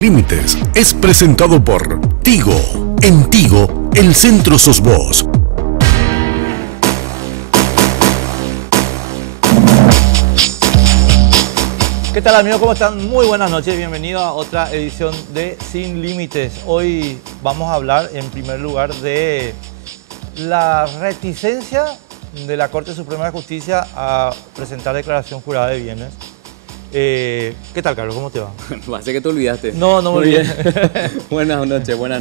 Límites es presentado por Tigo. En Tigo, el centro sos vos. ¿Qué tal, amigos? ¿Cómo están? Muy buenas noches. Bienvenidos a otra edición de Sin Límites. Hoy vamos a hablar en primer lugar de la reticencia de la Corte Suprema de Justicia a presentar declaración jurada de bienes. ¿Qué tal, Carlos? ¿Cómo te va? Parece que te olvidaste. No me olvidé. Buenas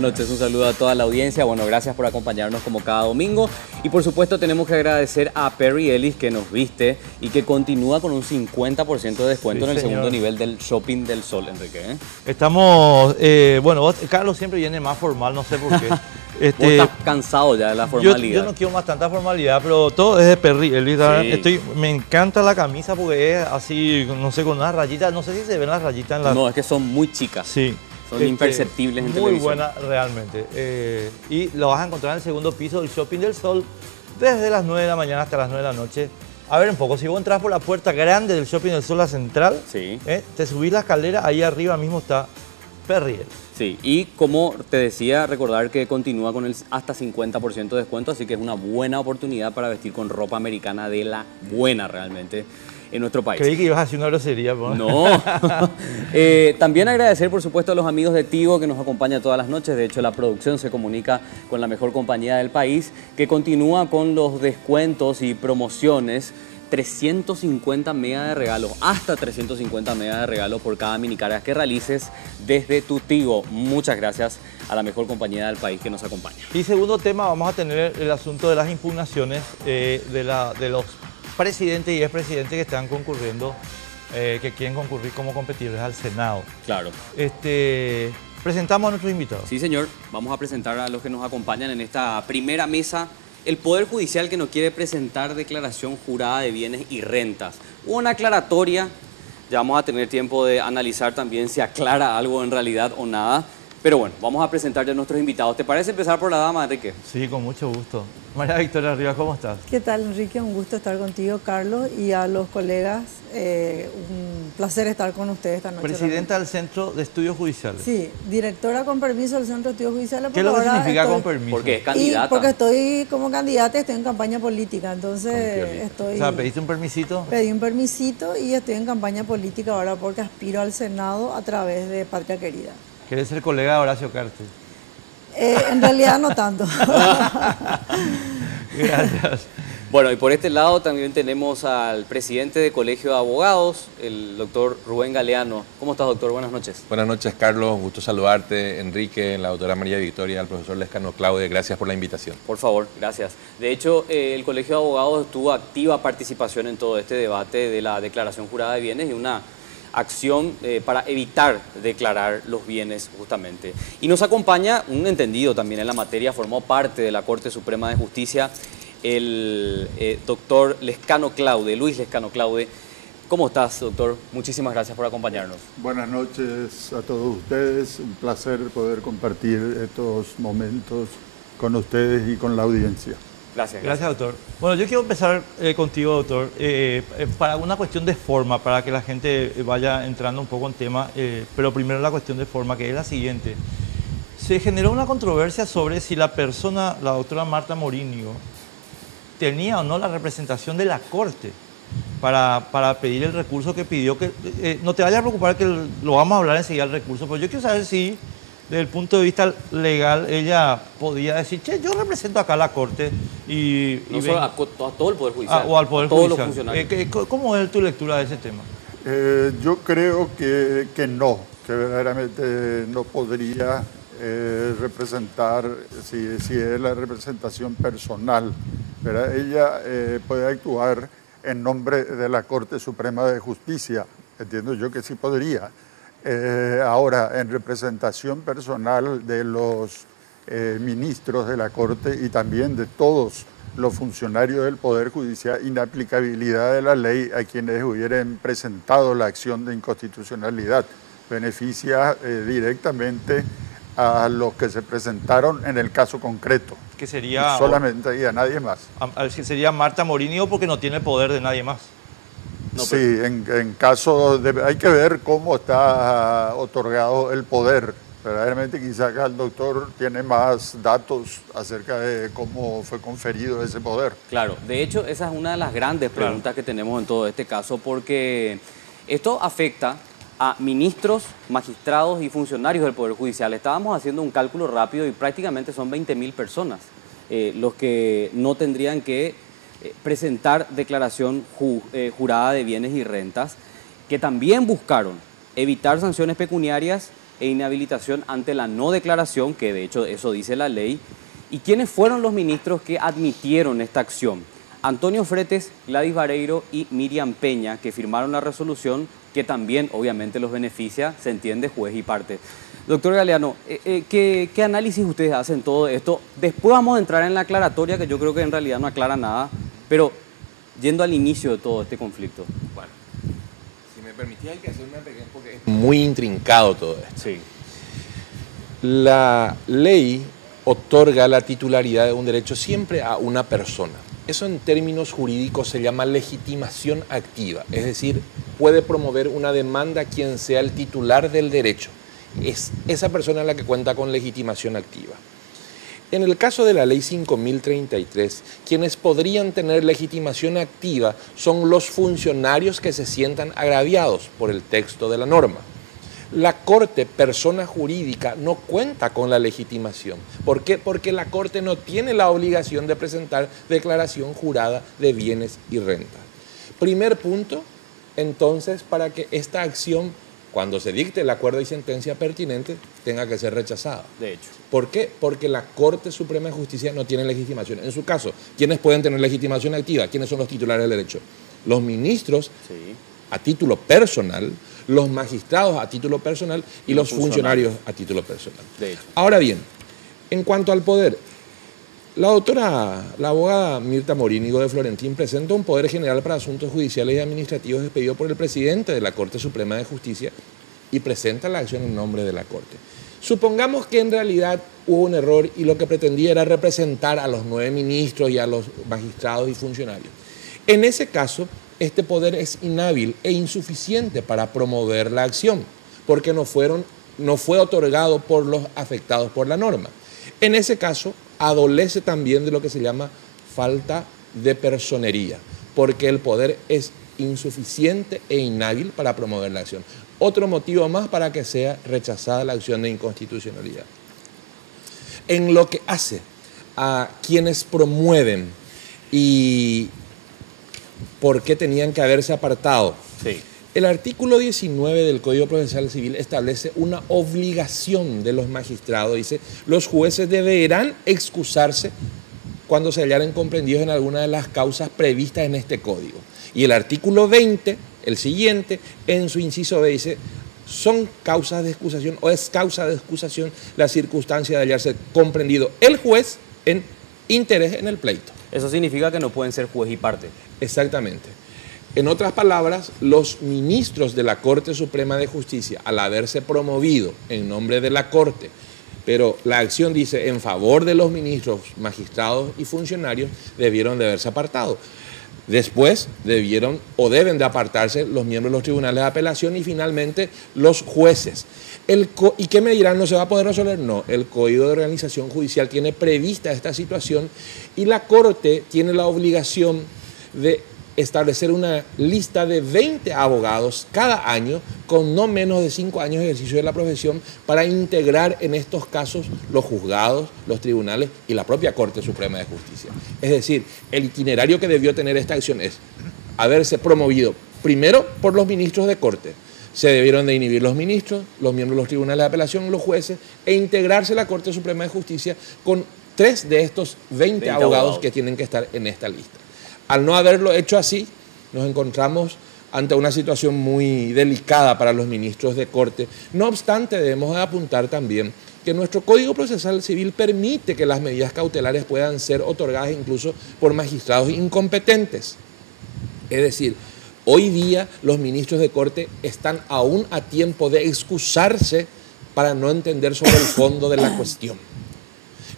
noches. Un saludo a toda la audiencia. Bueno, gracias por acompañarnos como cada domingo. Y por supuesto tenemos que agradecer a Perry Ellis que nos viste y que continúa con un 50% de descuento en el segundo nivel del Shopping del Sol, Enrique. Estamos, bueno, Carlos siempre viene más formal, no sé por qué. Vos estás cansado ya de la formalidad. Yo no quiero más tanta formalidad, pero todo es de Perry Ellis. Sí. Me encanta la camisa porque es así, no sé, con unas rayitas. No sé si se ven las rayitas en la... No, es que son muy chicas. Sí. Son imperceptibles en televisión. Muy buena realmente. Y lo vas a encontrar en el segundo piso del Shopping del Sol desde las 9 de la mañana hasta las 9 de la noche. A ver un poco, si vos entras por la puerta grande del Shopping del Sol, la central, sí, te subís la escalera, ahí arriba mismo está Perry Ellis. Sí, y como te decía, recordar que continúa con el hasta 50% de descuento, así que es una buena oportunidad para vestir con ropa americana de la buena realmente en nuestro país. Creí que ibas a hacer una grosería. No. También agradecer, por supuesto, a los amigos de Tigo que nos acompañan todas las noches. De hecho, la producción se comunica con la mejor compañía del país, que continúa con los descuentos y promociones. 350 megas de regalo, hasta 350 megas de regalo por cada minicarga que realices desde tu Tigo. Muchas gracias a la mejor compañía del país que nos acompaña. Y segundo tema, vamos a tener el asunto de las impugnaciones de los presidentes y expresidentes que están concurriendo, que quieren concurrir como competidores al Senado. Claro. Presentamos a nuestros invitados. Sí, señor. Vamos a presentar a los que nos acompañan en esta primera mesa. El Poder Judicial que nos quiere presentar declaración jurada de bienes y rentas. Una aclaratoria, ya vamos a tener tiempo de analizar también si aclara algo en realidad o nada. Pero bueno, vamos a presentar ya a nuestros invitados. ¿Te parece empezar por la dama, Enrique? Sí, con mucho gusto. María Victoria Rivas, ¿cómo estás? ¿Qué tal, Enrique? Un gusto estar contigo, Carlos, y a los colegas. Un placer estar con ustedes esta noche. Presidenta del Centro de Estudios Judiciales. Sí, directora con permiso del Centro de Estudios Judiciales. ¿Qué es lo que significa con permiso? Porque es candidata. Porque estoy como candidata y estoy en campaña política, entonces O sea, ¿pediste un permisito? Pedí un permisito y estoy en campaña política ahora porque aspiro al Senado a través de Patria Querida. ¿Querés ser colega de Horacio Cartes? En realidad no tanto. Gracias. Bueno, y por este lado también tenemos al presidente del Colegio de Abogados, el doctor Rubén Galeano. ¿Cómo estás, doctor? Buenas noches. Buenas noches, Carlos. Un gusto saludarte, Enrique, la doctora María Victoria, al profesor Lescano Claude. Gracias por la invitación. Por favor, gracias. De hecho, el Colegio de Abogados tuvo activa participación en todo este debate de la declaración jurada de bienes y una acción para evitar declarar los bienes justamente. Y nos acompaña un entendido también en la materia, formó parte de la Corte Suprema de Justicia, el doctor Lescano Claude, Luis Lescano Claude. ¿Cómo estás, doctor? Muchísimas gracias por acompañarnos. Buenas noches a todos ustedes, un placer poder compartir estos momentos con ustedes y con la audiencia. Gracias. Gracias, doctor. Bueno, yo quiero empezar contigo, doctor, para una cuestión de forma, para que la gente vaya entrando un poco en tema, pero primero la cuestión de forma, que es la siguiente. Se generó una controversia sobre si la persona, la doctora Marta Morinio, tenía o no la representación de la Corte para pedir el recurso que pidió. No te vayas a preocupar que lo vamos a hablar enseguida el recurso, pero yo quiero saber si desde el punto de vista legal ella podía decir, che, yo represento acá a la Corte y no solo a todo el Poder Judicial, o al Poder todos Judicial. Los funcionarios. ¿Cómo es tu lectura de ese tema? Yo creo que no, que verdaderamente no podría representar, si es la representación personal, ¿verdad? Ella puede actuar en nombre de la Corte Suprema de Justicia, entiendo yo que sí podría. Ahora, en representación personal de los ministros de la Corte y también de todos los funcionarios del Poder Judicial, inaplicabilidad de la ley a quienes hubieran presentado la acción de inconstitucionalidad. Beneficia directamente a los que se presentaron en el caso concreto. Que sería... Y solamente y a nadie más. Que sería Marta Morinio porque no tiene el poder de nadie más. No, sí, en caso de... Hay que ver cómo está otorgado el poder. Verdaderamente quizá acá el doctor tiene más datos acerca de cómo fue conferido ese poder. Claro, de hecho esa es una de las grandes preguntas que tenemos en todo este caso, porque esto afecta a ministros, magistrados y funcionarios del Poder Judicial. Estábamos haciendo un cálculo rápido y prácticamente son 20.000 personas los que no tendrían que presentar declaración jurada de bienes y rentas, que también buscaron evitar sanciones pecuniarias e inhabilitación ante la no declaración, que de hecho eso dice la ley. ¿Y quiénes fueron los ministros que admitieron esta acción? Antonio Fretes, Gladys Vareiro y Miriam Peña, que firmaron la resolución que también obviamente los beneficia, se entiende, juez y parte. Doctor Galeano, ¿qué análisis ustedes hacen todo esto? Después vamos a entrar en la aclaratoria, que yo creo que en realidad no aclara nada, pero yendo al inicio de todo este conflicto. Bueno, si me permitía, hay que hacer una pequeña, porque es muy intrincado todo esto. Sí. La ley otorga la titularidad de un derecho siempre a una persona. Eso en términos jurídicos se llama legitimación activa, es decir, puede promover una demanda quien sea el titular del derecho. Es esa persona la que cuenta con legitimación activa. En el caso de la ley 5033, quienes podrían tener legitimación activa son los funcionarios que se sientan agraviados por el texto de la norma. La Corte, persona jurídica, no cuenta con la legitimación. ¿Por qué? Porque la Corte no tiene la obligación de presentar declaración jurada de bienes y rentas. Primer punto, entonces, para que esta acción, cuando se dicte el acuerdo y sentencia pertinente, tenga que ser rechazada. De hecho. ¿Por qué? Porque la Corte Suprema de Justicia no tiene legitimación. En su caso, ¿quiénes pueden tener legitimación activa? ¿Quiénes son los titulares del derecho? Los ministros, Sí. a título personal, los magistrados a título personal y los funcionarios a título personal. De hecho. Ahora bien, en cuanto al poder, la abogada Mirta Morínigo de Florentín presenta un poder general para asuntos judiciales y administrativos expedido por el presidente de la Corte Suprema de Justicia y presenta la acción en nombre de la Corte. Supongamos que en realidad hubo un error y lo que pretendía era representar a los 9 ministros y a los magistrados y funcionarios. En ese caso, este poder es inhábil e insuficiente para promover la acción, porque no fue otorgado por los afectados por la norma. En ese caso, adolece también de lo que se llama falta de personería, porque el poder es insuficiente e inhábil para promover la acción. Otro motivo más para que sea rechazada la acción de inconstitucionalidad. En lo que hace a quienes promueven y por qué tenían que haberse apartado. Sí. El artículo 19 del Código Procesal Civil establece una obligación de los magistrados. Dice, los jueces deberán excusarse cuando se hallaren comprendidos en alguna de las causas previstas en este código. Y el artículo 20, el siguiente, en su inciso B dice, son causas de excusación o es causa de excusación la circunstancia de hallarse comprendido el juez en interés en el pleito. Eso significa que no pueden ser juez y parte. Exactamente. En otras palabras, los ministros de la Corte Suprema de Justicia, al haberse promovido en nombre de la Corte, pero la acción dice en favor de los ministros, magistrados y funcionarios, debieron de haberse apartado. Después debieron o deben de apartarse los miembros de los tribunales de apelación y finalmente los jueces. ¿Y qué me dirán? ¿No se va a poder resolver? No, el Código de Organización Judicial tiene prevista esta situación y la Corte tiene la obligación de establecer una lista de 20 abogados cada año con no menos de 5 años de ejercicio de la profesión para integrar en estos casos los juzgados, los tribunales y la propia Corte Suprema de Justicia. Es decir, el itinerario que debió tener esta acción es haberse promovido primero por los ministros de Corte. Se debieron de inhibir los ministros, los miembros de los tribunales de apelación, los jueces e integrarse la Corte Suprema de Justicia con 3 de estos 20 abogados que tienen que estar en esta lista. Al no haberlo hecho así, nos encontramos ante una situación muy delicada para los ministros de Corte. No obstante, debemos apuntar también que nuestro Código Procesal Civil permite que las medidas cautelares puedan ser otorgadas incluso por magistrados incompetentes. Es decir, hoy día los ministros de Corte están aún a tiempo de excusarse para no entender sobre el fondo de la cuestión.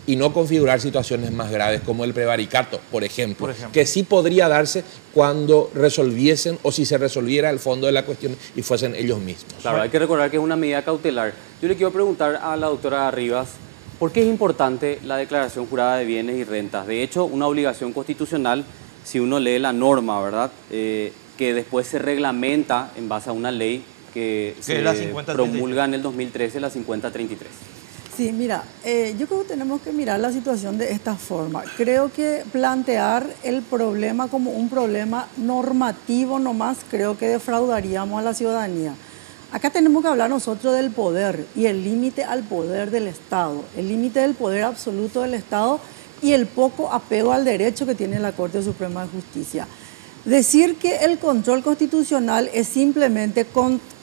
y no configurar situaciones más graves como el prevaricato, por ejemplo, Por ejemplo. que sí podría darse cuando resolviesen o si se resolviera el fondo de la cuestión y fuesen ellos mismos. Claro, hay que recordar que es una medida cautelar. Yo le quiero preguntar a la doctora Rivas, ¿por qué es importante la declaración jurada de bienes y rentas? De hecho, una obligación constitucional, si uno lee la norma, ¿verdad? Que después se reglamenta en base a una ley que se es la 5033. promulga en el 2013, la 5033. Sí, mira, yo creo que tenemos que mirar la situación de esta forma. Creo que plantear el problema como un problema normativo nomás, creo que defraudaríamos a la ciudadanía. Acá tenemos que hablar nosotros del poder y el límite al poder del Estado, el límite del poder absoluto del Estado y el poco apego al derecho que tiene la Corte Suprema de Justicia. Decir que el control constitucional es simplemente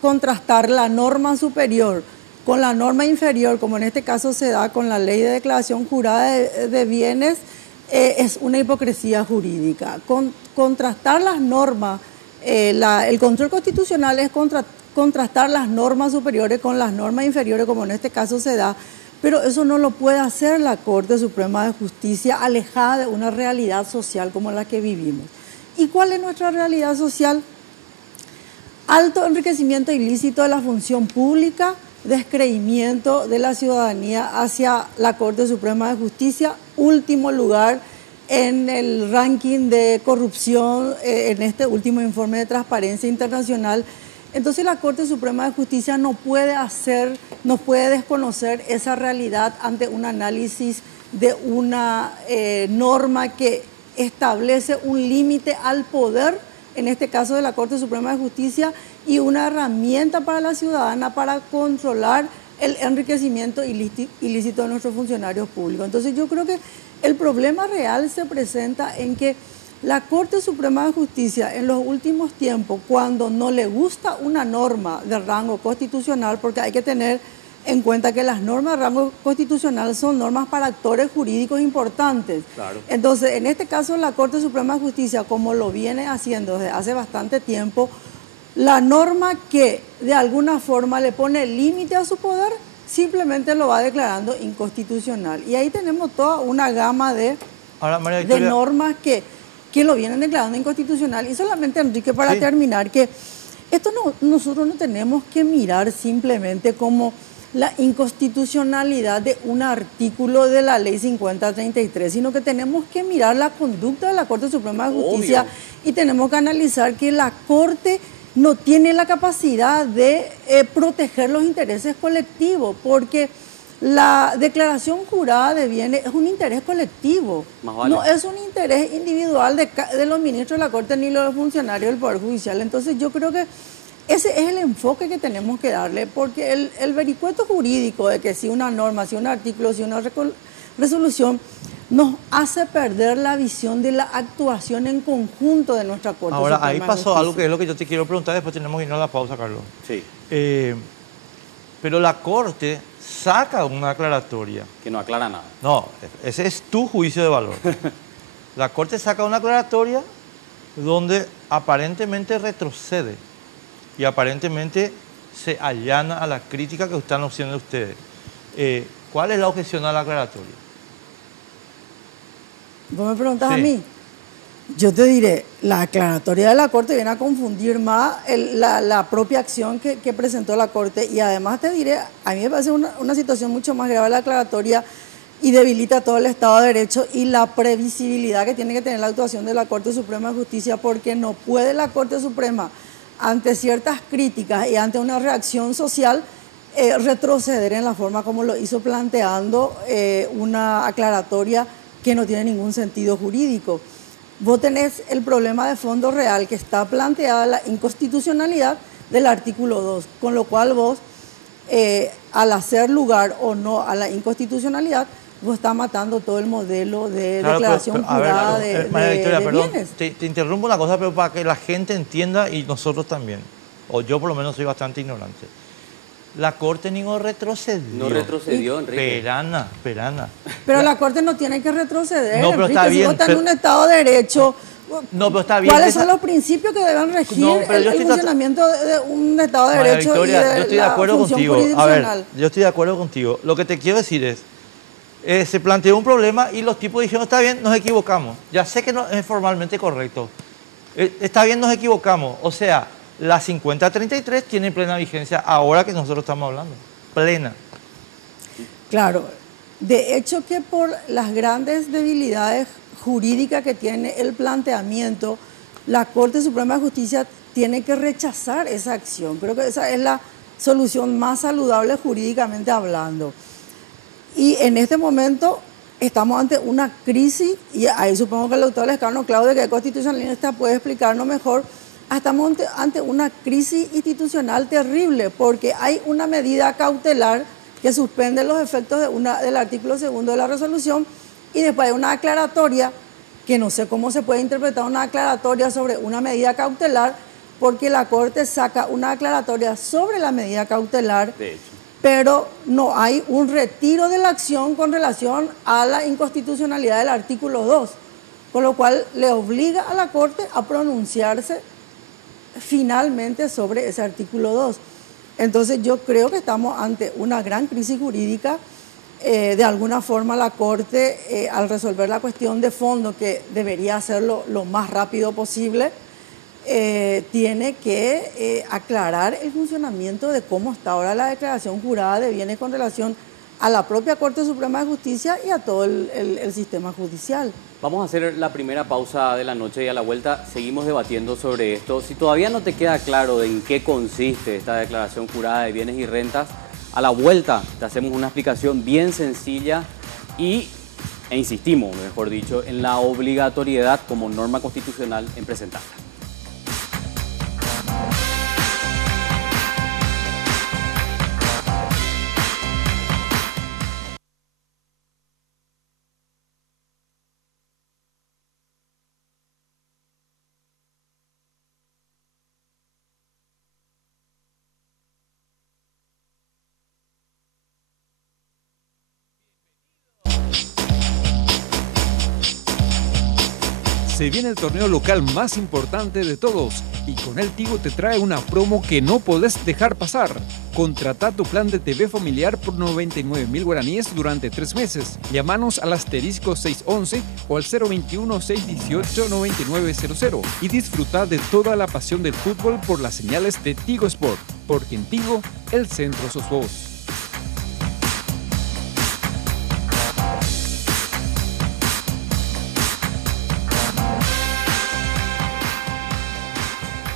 contrastar la norma superior con la norma inferior, como en este caso se da con la ley de declaración jurada de bienes, es una hipocresía jurídica. Contrastar las normas, el control constitucional es contrastar las normas superiores con las normas inferiores, como en este caso se da, pero eso no lo puede hacer la Corte Suprema de Justicia alejada de una realidad social como la que vivimos. ¿Y cuál es nuestra realidad social? Alto enriquecimiento ilícito de la función pública, descreimiento de la ciudadanía hacia la Corte Suprema de Justicia, último lugar en el ranking de corrupción en este último informe de Transparencia Internacional. Entonces la Corte Suprema de Justicia no puede desconocer esa realidad ante un análisis de una norma que establece un límite al poder, en este caso de la Corte Suprema de Justicia, y una herramienta para la ciudadana para controlar el enriquecimiento ilícito de nuestros funcionarios públicos. Entonces yo creo que el problema real se presenta en que la Corte Suprema de Justicia en los últimos tiempos, cuando no le gusta una norma de rango constitucional, porque hay que tener en cuenta que las normas de rango constitucional son normas para actores jurídicos importantes. Claro. Entonces, en este caso, la Corte Suprema de Justicia, como lo viene haciendo desde hace bastante tiempo, la norma que de alguna forma le pone límite a su poder, simplemente lo va declarando inconstitucional. Y ahí tenemos toda una gama de normas que lo vienen declarando inconstitucional. Y solamente, Enrique, para terminar, que esto nosotros no tenemos que mirar simplemente como la inconstitucionalidad de un artículo de la ley 5033, sino que tenemos que mirar la conducta de la Corte Suprema de Justicia. Obvio. Y tenemos que analizar que la Corte no tiene la capacidad de proteger los intereses colectivos, porque la declaración jurada de bienes es un interés colectivo, vale. No es un interés individual de los ministros de la Corte ni los funcionarios del Poder Judicial. Entonces yo creo que ese es el enfoque que tenemos que darle, porque el vericueto jurídico de que si una norma, si un artículo, si una resolución nos hace perder la visión de la actuación en conjunto de nuestra Corte Ahora, Suprema ahí de pasó Justicia. algo que es lo que yo te quiero preguntar, después tenemos que ir a la pausa, Carlos. Sí. Pero la Corte saca una aclaratoria. Que no aclara nada. No, ese es tu juicio de valor. La Corte saca una aclaratoria donde aparentemente retrocede y aparentemente se allana a la crítica que están haciendo ustedes. ¿Cuál es la objeción a la aclaratoria? ¿Vos me preguntás Sí. a mí? Yo te diré, la aclaratoria de la Corte viene a confundir más la propia acción que presentó la Corte, y además te diré, a mí me parece una situación mucho más grave la aclaratoria y debilita todo el Estado de Derecho y la previsibilidad que tiene que tener la actuación de la Corte Suprema de Justicia, porque no puede la Corte Suprema, ante ciertas críticas y ante una reacción social, retroceder en la forma como lo hizo, planteando una aclaratoria que no tiene ningún sentido jurídico. Vos tenés el problema de fondo real, que está planteada la inconstitucionalidad del artículo 2, con lo cual vos, al hacer lugar o no a la inconstitucionalidad, vos estás matando todo el modelo de declaración jurada de bienes. Te interrumpo una cosa, pero para que la gente entienda y nosotros también, o yo por lo menos soy bastante ignorante. La Corte ni retrocedió. No retrocedió, Enrique. Perana. Pero la Corte no tiene que retroceder, No, pero Enrique, está si bien, vos estás en un Estado de Derecho. No, pero está bien. ¿Cuáles son los principios que deben regir el funcionamiento de un Estado de Derecho? Victoria, y de yo estoy de la acuerdo función contigo. A ver, jurisdiccional? yo estoy de acuerdo contigo. Lo que te quiero decir es, Se planteó un problema y los tipos dijeron, está bien, nos equivocamos. Ya sé que no es formalmente correcto. Está bien, nos equivocamos. O sea, la 5033 tiene plena vigencia ahora que nosotros estamos hablando. Plena. Claro. De hecho que por las grandes debilidades jurídicas que tiene el planteamiento, la Corte Suprema de Justicia tiene que rechazar esa acción. Creo que esa es la solución más saludable jurídicamente hablando. Y en este momento estamos ante una crisis, y ahí supongo que el doctor Lescano Claudio, que es constitucionalista, puede explicarnos mejor. Estamos ante una crisis institucional terrible, porque hay una medida cautelar que suspende los efectos del artículo 2 de la resolución, y después hay una aclaratoria, que no sé cómo se puede interpretar una aclaratoria sobre una medida cautelar, porque la Corte saca una aclaratoria sobre la medida cautelar, De hecho. pero no hay un retiro de la acción con relación a la inconstitucionalidad del artículo 2, con lo cual le obliga a la Corte a pronunciarse finalmente sobre ese artículo 2. Entonces yo creo que estamos ante una gran crisis jurídica. De alguna forma la Corte, al resolver la cuestión de fondo, que debería hacerlo lo más rápido posible, tiene que aclarar el funcionamiento de cómo está ahora la declaración jurada de bienes con relación a la propia Corte Suprema de Justicia y a todo el sistema judicial. Vamos a hacer la primera pausa de la noche y a la vuelta seguimos debatiendo sobre esto. Si todavía no te queda claro de en qué consiste esta declaración jurada de bienes y rentas, a la vuelta te hacemos una explicación bien sencilla e insistimos, mejor dicho, en la obligatoriedad como norma constitucional en presentarla. Se viene el torneo local más importante de todos y con él Tigo te trae una promo que no podés dejar pasar. Contrata tu plan de TV familiar por 99.000 guaraníes durante 3 meses. Llámanos al asterisco 611 o al 021-618-9900 y disfruta de toda la pasión del fútbol por las señales de Tigo Sport, porque en Tigo el centro sos vos.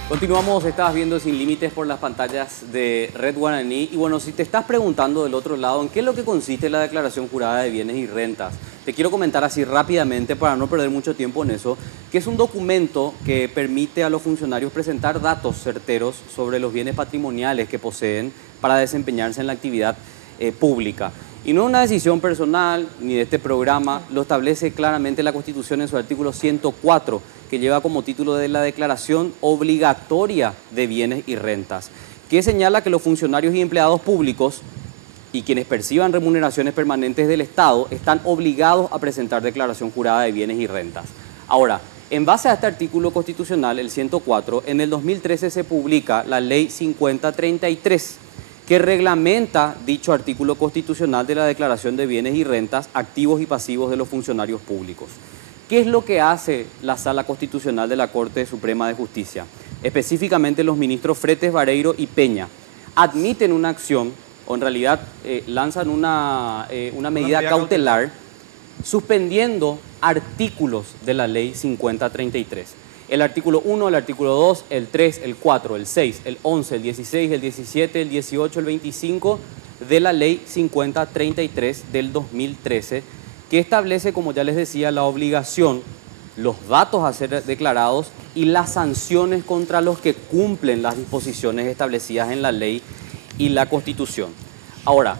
Continuamos, estás viendo Sin Límites por las pantallas de Red Guaraní. Y bueno, si te estás preguntando del otro lado en qué es lo que consiste la declaración jurada de bienes y rentas, te quiero comentar así rápidamente para no perder mucho tiempo en eso, que es un documento que permite a los funcionarios presentar datos certeros sobre los bienes patrimoniales que poseen para desempeñarse en la actividad pública. Y no es una decisión personal ni de este programa, lo establece claramente la Constitución en su artículo 104, que lleva como título de la Declaración Obligatoria de Bienes y Rentas, que señala que los funcionarios y empleados públicos y quienes perciban remuneraciones permanentes del Estado están obligados a presentar declaración jurada de bienes y rentas. Ahora, en base a este artículo constitucional, el 104, en el 2013 se publica la Ley 5033, que reglamenta dicho artículo constitucional de la declaración de bienes y rentas, activos y pasivos de los funcionarios públicos. ¿Qué es lo que hace la Sala Constitucional de la Corte Suprema de Justicia? Específicamente los ministros Fretes, Vareiro y Peña admiten una acción, o en realidad lanzan una medida cautelar, suspendiendo artículos de la Ley 5033. El artículo 1, el artículo 2, el 3, el 4, el 6, el 11, el 16, el 17, el 18, el 25 de la Ley 5033 del 2013, que establece, como ya les decía, la obligación, los datos a ser declarados y las sanciones contra los que cumplen las disposiciones establecidas en la ley y la Constitución. Ahora,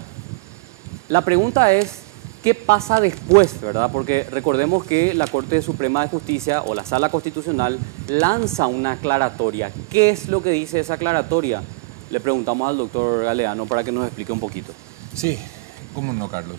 la pregunta es, ¿qué pasa después, verdad? Porque recordemos que la Corte Suprema de Justicia o la Sala Constitucional lanza una aclaratoria. ¿Qué es lo que dice esa aclaratoria? Le preguntamos al doctor Galeano para que nos explique un poquito. Sí, cómo no, Carlos.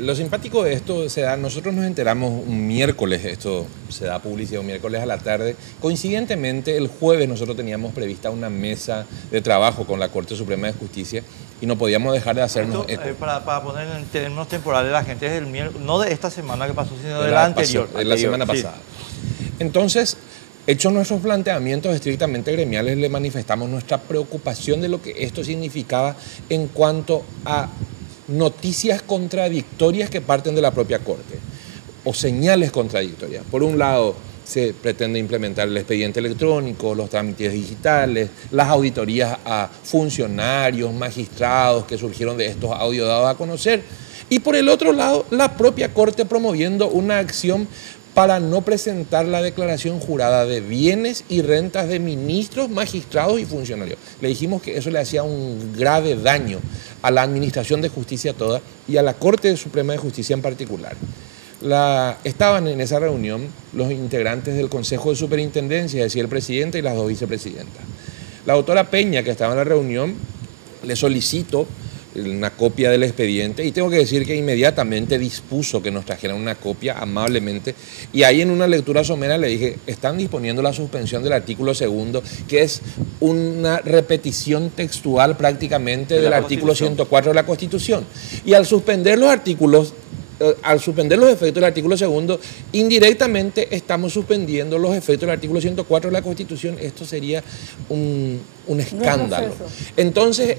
Lo simpático de esto se da, nosotros nos enteramos un miércoles, esto se da publicidad un miércoles a la tarde. Coincidentemente, el jueves nosotros teníamos prevista una mesa de trabajo con la Corte Suprema de Justicia y no podíamos dejar de hacernos eco. Para poner en términos temporales, la gente es el miércoles, no de esta semana que pasó, sino de la anterior. De la semana pasada. Entonces, hechos nuestros planteamientos estrictamente gremiales, le manifestamos nuestra preocupación de lo que esto significaba en cuanto a noticias contradictorias que parten de la propia Corte o señales contradictorias. Por un lado, se pretende implementar el expediente electrónico, los trámites digitales, las auditorías a funcionarios, magistrados que surgieron de estos audios dados a conocer. Y por el otro lado, la propia Corte promoviendo una acción para no presentar la declaración jurada de bienes y rentas de ministros, magistrados y funcionarios. Le dijimos que eso le hacía un grave daño a la Administración de Justicia toda y a la Corte Suprema de Justicia en particular. Estaban en esa reunión los integrantes del Consejo de Superintendencia, es decir, el presidente y las dos vicepresidentas. La doctora Peña, que estaba en la reunión, le solicitó una copia del expediente y tengo que decir que inmediatamente dispuso que nos trajeran una copia amablemente y ahí en una lectura somera le dije, están disponiendo la suspensión del artículo 2, que es una repetición textual prácticamente del artículo 104 de la Constitución. Y al suspender los artículos, al suspender los efectos del artículo 2, indirectamente estamos suspendiendo los efectos del artículo 104 de la Constitución. Esto sería un escándalo. Entonces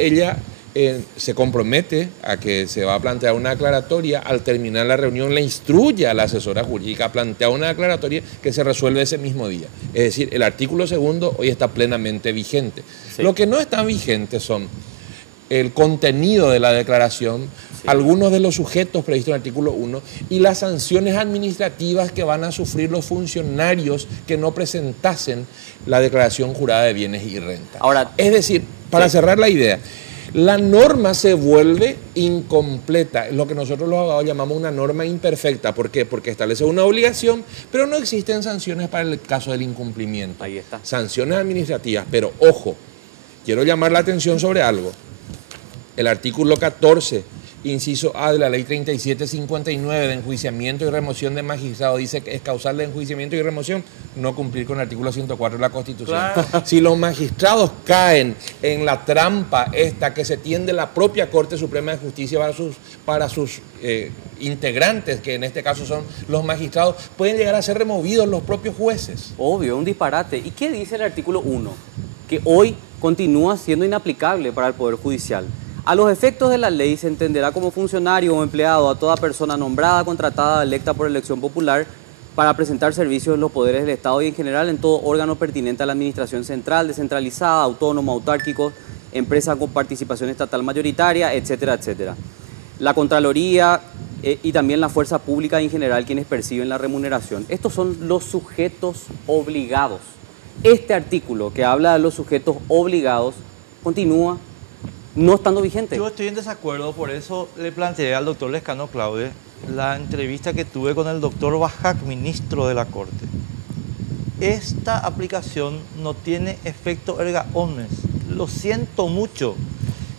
ella se compromete a que se va a plantear una aclaratoria. Al terminar la reunión le instruye a la asesora jurídica a plantear una aclaratoria que se resuelve ese mismo día. Es decir, el artículo 2 hoy está plenamente vigente. Sí. Lo que no está vigente son el contenido de la declaración, sí, algunos de los sujetos previstos en el artículo 1 y las sanciones administrativas que van a sufrir los funcionarios que no presentasen la declaración jurada de bienes y renta. Ahora, es decir, para cerrar la idea, la norma se vuelve incompleta, es lo que nosotros los abogados llamamos una norma imperfecta. ¿Por qué? Porque establece una obligación, pero no existen sanciones para el caso del incumplimiento. Ahí está. Sanciones administrativas, pero ojo, quiero llamar la atención sobre algo. El artículo 14, inciso A de la ley 3759 de enjuiciamiento y remoción de magistrados dice que es causal de enjuiciamiento y remoción no cumplir con el artículo 104 de la Constitución. Claro. Si los magistrados caen en la trampa esta que se tiende la propia Corte Suprema de Justicia para sus integrantes, que en este caso son los magistrados, pueden llegar a ser removidos los propios jueces. Obvio, un disparate. ¿Y qué dice el artículo 1? Que hoy continúa siendo inaplicable para el Poder Judicial. A los efectos de la ley se entenderá como funcionario o empleado a toda persona nombrada, contratada, electa por elección popular para prestar servicios en los poderes del Estado y en general en todo órgano pertinente a la administración central, descentralizada, autónomo, autárquico, empresa con participación estatal mayoritaria, etcétera, etcétera. La Contraloría y también la fuerza pública en general quienes perciben la remuneración. Estos son los sujetos obligados. Este artículo que habla de los sujetos obligados continúa no estando vigente. Yo estoy en desacuerdo, por eso le planteé al doctor Lescano Claude la entrevista que tuve con el doctor Bajac, ministro de la Corte. Esta aplicación no tiene efecto erga omnes. Lo siento mucho.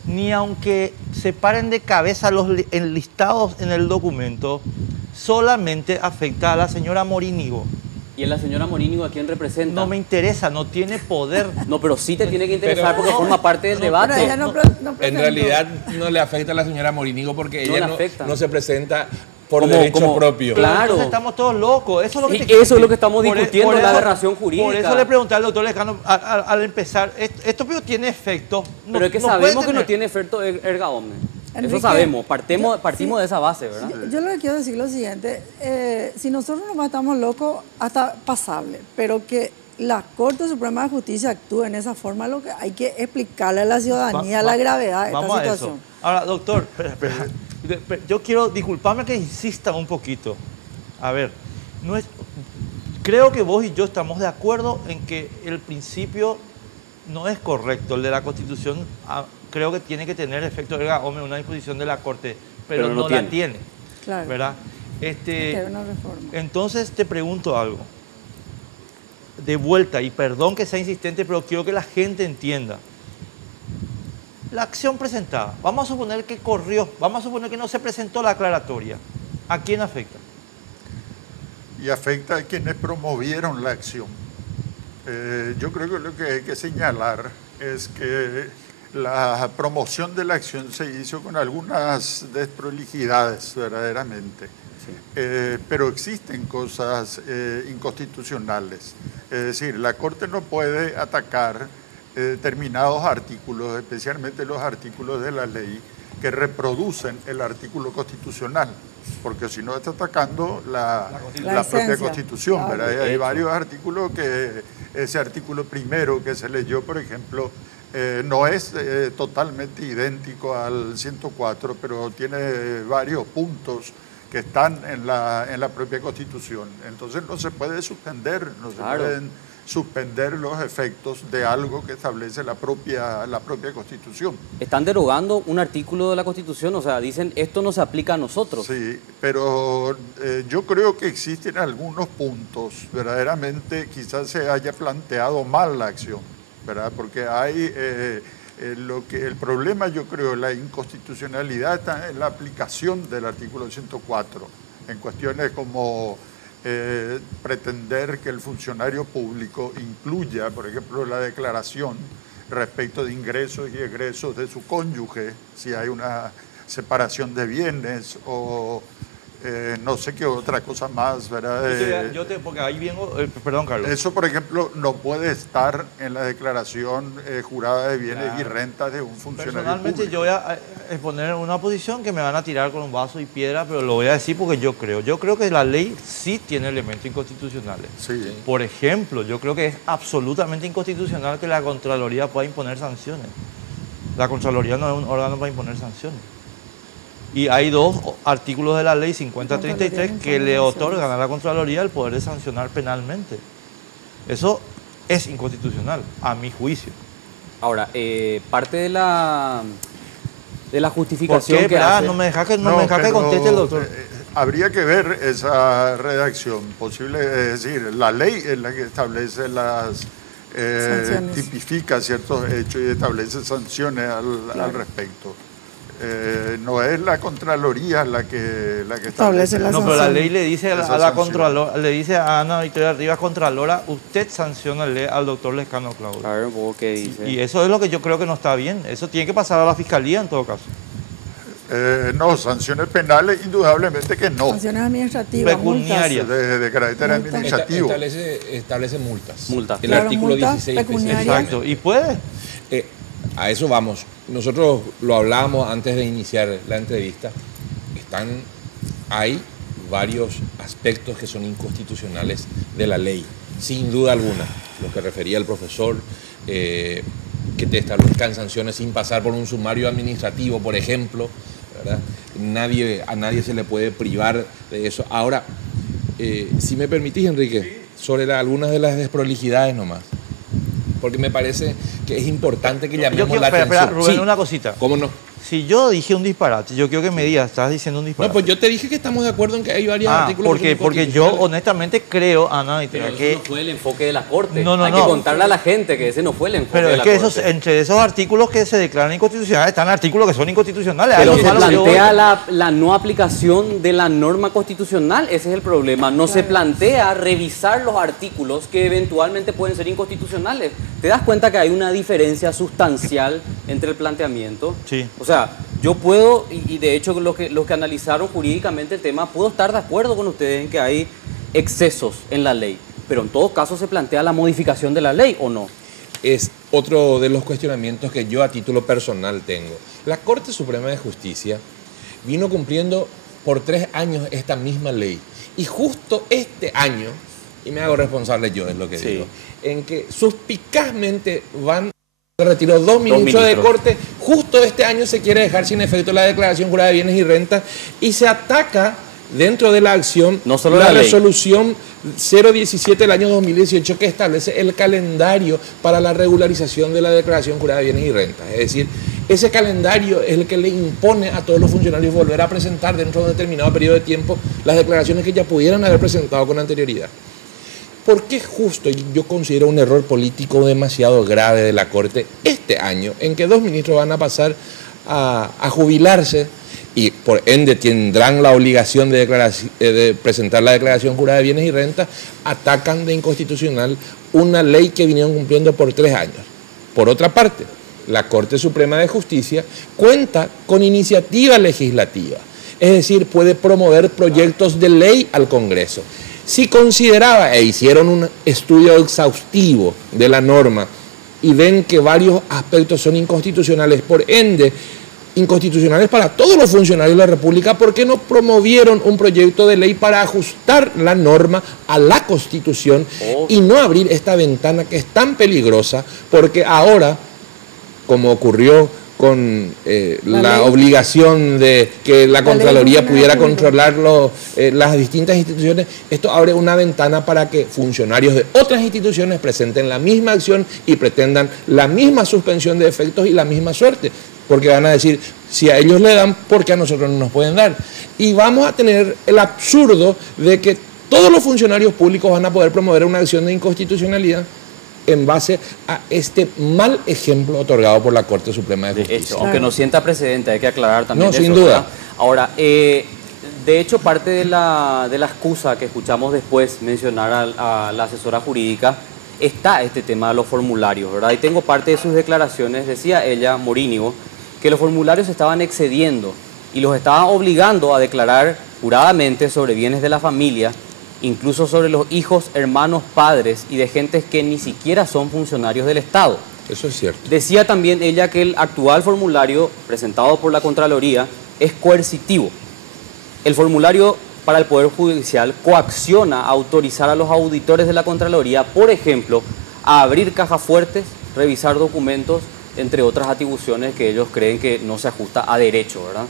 Ni aunque se paren de cabeza los enlistados en el documento, solamente afecta a la señora Morínigo. ¿Y a la señora Morínigo a quién representa? No me interesa, no tiene poder. No, pero sí te tiene que interesar porque forma parte del debate. En realidad no le afecta a la señora Morínigo porque ella no se presenta por derecho propio. Claro. Entonces estamos todos locos. Eso es lo que estamos discutiendo, la aberración jurídica. Por eso le pregunté al doctor Lescano al empezar, ¿esto tiene efecto? Pero es que sabemos que no tiene efecto erga omnes. Enrique, eso sabemos, partimos de esa base, ¿verdad? Yo lo que quiero decir es lo siguiente, si nosotros nomás estamos locos, hasta pasable, pero que la Corte Suprema de Justicia actúe en esa forma, lo que hay que explicarle a la ciudadanía la gravedad de esta situación. Ahora, doctor, yo quiero disculparme que insista un poquito. A ver, creo que vos y yo estamos de acuerdo en que el principio no es correcto, el de la Constitución. Creo que tiene que tener efecto erga omnes, una disposición de la Corte, pero no la tiene. Claro. ¿Verdad? Una reforma. Entonces te pregunto algo. De vuelta, y perdón que sea insistente, pero quiero que la gente entienda. La acción presentada, vamos a suponer que corrió, vamos a suponer que no se presentó la aclaratoria. ¿A quién afecta? Y afecta a quienes promovieron la acción. Yo creo que lo que hay que señalar es que la promoción de la acción se hizo con algunas desprolijidades verdaderamente, pero existen cosas inconstitucionales. Es decir, la Corte no puede atacar determinados artículos, especialmente los artículos de la ley que reproducen el artículo constitucional, porque si no está atacando la propia Constitución, ¿verdad? Hay varios artículos que ese artículo primero que se leyó, por ejemplo, no es totalmente idéntico al 104, pero tiene varios puntos que están en la propia Constitución. Entonces no se puede suspender, no se pueden suspender los efectos de algo que establece la propia Constitución. Están derogando un artículo de la Constitución, o sea, dicen esto no se aplica a nosotros. Sí, pero yo creo que existen algunos puntos, verdaderamente quizás se haya planteado mal la acción, ¿verdad? Porque hay el problema, yo creo, la inconstitucionalidad está en la aplicación del artículo 104, en cuestiones como pretender que el funcionario público incluya, por ejemplo, la declaración respecto de ingresos y egresos de su cónyuge, si hay una separación de bienes o no sé qué otra cosa más, ¿verdad? Porque ahí vengo, perdón, Carlos. Eso, por ejemplo, no puede estar en la declaración jurada de bienes y rentas de un funcionario Personalmente público. yo voy a exponer una posición que me van a tirar con un vaso y piedra, pero lo voy a decir porque yo creo que la ley sí tiene elementos inconstitucionales. Sí. Por ejemplo, yo creo que es absolutamente inconstitucional que la Contraloría pueda imponer sanciones. La Contraloría no es un órgano para imponer sanciones. Y hay dos artículos de la ley 5033 que le otorgan a la Contraloría el poder de sancionar penalmente. Eso es inconstitucional, a mi juicio. Ahora, parte de la justificación ¿Por qué? que hace... No me deja que conteste el doctor. Habría que ver esa redacción posible, es decir, la ley es la que establece tipifica ciertos hechos y establece sanciones al respecto. No es la Contraloría la que establece la No, pero la sanción. ley le dice a la Contralora, le dice a Ana Victoria Rivas, Contralora, usted sanciónale al doctor Lescano Claudio. A ver un poco qué dice. Y eso es lo que yo creo que no está bien. Eso tiene que pasar a la Fiscalía en todo caso. No, sanciones penales, indudablemente que no. Sanciones administrativas, Pecuniarias. De carácter Multas. administrativo. Establece multas. Multas. El Claro, artículo multas 16 pecuniarias. especial. Exacto. Y puede. A eso vamos. Nosotros lo hablábamos antes de iniciar la entrevista. Hay varios aspectos que son inconstitucionales de la ley, sin duda alguna. Lo que refería el profesor, que te establezcan sanciones sin pasar por un sumario administrativo, por ejemplo, ¿verdad? A nadie se le puede privar de eso. Ahora, si me permitís, Enrique, sobre algunas de las desprolijidades nomás, porque me parece que es importante que llamemos la atención. Espera, Rubén, Sí, una cosita. ¿cómo no? Si yo dije un disparate, yo quiero que me digas, estás diciendo un disparate. No, pues yo te dije que estamos de acuerdo en que hay varios artículos que son porque yo inconstitucionales. honestamente creo, Ana, Pero eso que... no fue el enfoque de la Corte. No, Hay que contarle a la gente que ese no fue el enfoque Pero de es la que Corte. entre esos artículos que se declaran inconstitucionales están artículos que son inconstitucionales. Pero Algo se malo que yo- plantea la no aplicación de la norma constitucional, ese es el problema. No se plantea revisar los artículos que eventualmente pueden ser inconstitucionales. ¿Te das cuenta que hay una diferencia sustancial entre el planteamiento? Sí. O sea, yo puedo, y de hecho los que analizaron jurídicamente el tema, puedo estar de acuerdo con ustedes en que hay excesos en la ley, pero en todo caso se plantea la modificación de la ley, ¿o no? Es otro de los cuestionamientos que yo a título personal tengo. La Corte Suprema de Justicia vino cumpliendo por 3 años esta misma ley. Y justo este año, y me hago responsable yo, es lo que Sí. digo, en que suspicazmente retiró 2 ministros de Corte, justo este año se quiere dejar sin efecto la declaración jurada de bienes y rentas y se ataca dentro de la acción No solo la la ley. resolución 017 del año 2018 que establece el calendario para la regularización de la declaración jurada de bienes y rentas. Es decir, ese calendario es el que le impone a todos los funcionarios volver a presentar dentro de un determinado periodo de tiempo las declaraciones que ya pudieran haber presentado con anterioridad. ¿por qué justo yo considero un error político demasiado grave de la Corte este año, en que 2 ministros van a pasar a jubilarse y por ende tendrán la obligación de presentar la declaración jurada de bienes y rentas, atacan de inconstitucional una ley que vinieron cumpliendo por 3 años? Por otra parte, la Corte Suprema de Justicia cuenta con iniciativa legislativa, es decir, puede promover proyectos de ley al Congreso. Si consideraba e hicieron un estudio exhaustivo de la norma y ven que varios aspectos son inconstitucionales, por ende, inconstitucionales para todos los funcionarios de la República, ¿por qué no promovieron un proyecto de ley para ajustar la norma a la Constitución y no abrir esta ventana que es tan peligrosa? Porque ahora, como ocurrió con la obligación de que la Contraloría pudiera controlar las distintas instituciones, esto abre una ventana para que funcionarios de otras instituciones presenten la misma acción y pretendan la misma suspensión de efectos y la misma suerte. Porque van a decir, si a ellos le dan, ¿por qué a nosotros no nos pueden dar? Y vamos a tener el absurdo de que todos los funcionarios públicos van a poder promover una acción de inconstitucionalidad en base a este mal ejemplo otorgado por la Corte Suprema de Justicia. De hecho, aunque no sienta precedente, hay que aclarar también. No, sin duda. ¿Verdad? Ahora, de hecho, parte de la excusa que escuchamos después mencionar a la asesora jurídica está este tema de los formularios, ¿verdad? Y tengo parte de sus declaraciones, decía ella, Morínigo, que los formularios se estaban excediendo y los estaban obligando a declarar juradamente sobre bienes de la familia, incluso sobre los hijos, hermanos, padres y de gentes que ni siquiera son funcionarios del Estado. Eso es cierto. Decía también ella que el actual formulario presentado por la Contraloría es coercitivo. El formulario para el Poder Judicial coacciona a autorizar a los auditores de la Contraloría, por ejemplo, a abrir cajas fuertes, revisar documentos, entre otras atribuciones que ellos creen que no se ajusta a derecho, ¿verdad?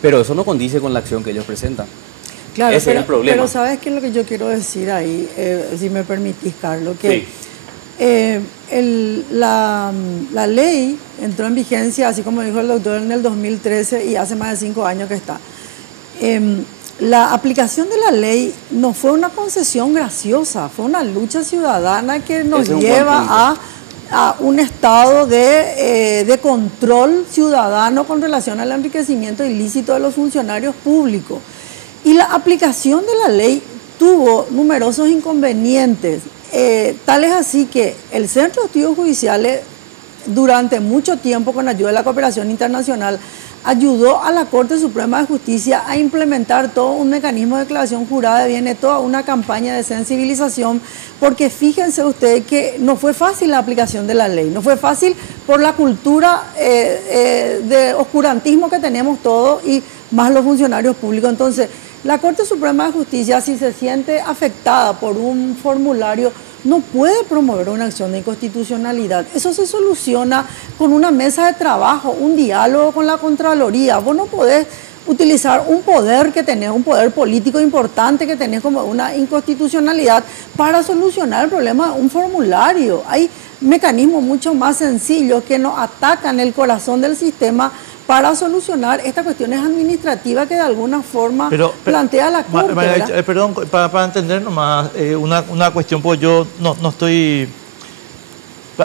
Pero eso no condice con la acción que ellos presentan. Claro, ese es el problema. Pero ¿sabes qué es lo que yo quiero decir ahí? Si me permitís, Carlos, que sí. La ley entró en vigencia, así como dijo el doctor, en el 2013 y hace más de 5 años que está. La aplicación de la ley no fue una concesión graciosa, fue una lucha ciudadana que nos lleva a un estado de control ciudadano con relación al enriquecimiento ilícito de los funcionarios públicos. Y la aplicación de la ley tuvo numerosos inconvenientes, tal es así que el Centro de Estudios Judiciales, durante mucho tiempo, con ayuda de la cooperación internacional, ayudó a la Corte Suprema de Justicia a implementar todo un mecanismo de declaración jurada de bienes, toda una campaña de sensibilización, porque fíjense ustedes que no fue fácil la aplicación de la ley, no fue fácil por la cultura de oscurantismo que tenemos todos y más los funcionarios públicos. Entonces, la Corte Suprema de Justicia, si se siente afectada por un formulario, no puede promover una acción de inconstitucionalidad. Eso se soluciona con una mesa de trabajo, un diálogo con la Contraloría. Vos no podés utilizar un poder que tenés, un poder político importante que tenés como una inconstitucionalidad para solucionar el problema de un formulario. Hay mecanismos mucho más sencillos que nos atacan el corazón del sistema para solucionar estas cuestiones administrativas que de alguna forma plantea la Corte. Perdón, para entender nomás una cuestión, pues yo no estoy...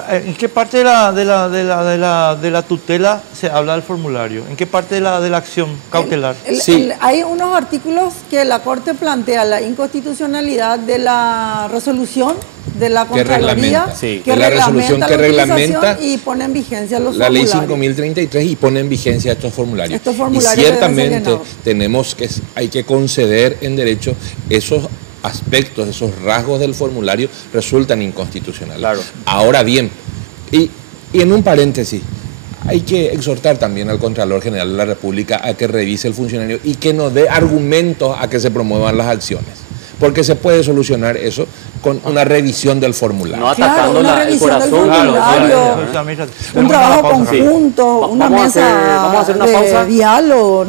¿En qué parte de la tutela se habla del formulario? ¿En qué parte de la acción cautelar? Hay unos artículos que la Corte plantea la inconstitucionalidad de la resolución de la Contraloría, la resolución que reglamenta y pone en vigencia los la ley formularios. 5033 y pone en vigencia estos formularios. Y ciertamente hay que conceder en derecho esos aspectos, esos rasgos del formulario resultan inconstitucionales. Claro. Ahora bien, y en un paréntesis, hay que exhortar también al Contralor General de la República a que revise el funcionario y que nos dé argumentos a que se promuevan las acciones, porque se puede solucionar eso con una revisión del formulario. No atacando el corazón. Un trabajo conjunto, una mesa de diálogo.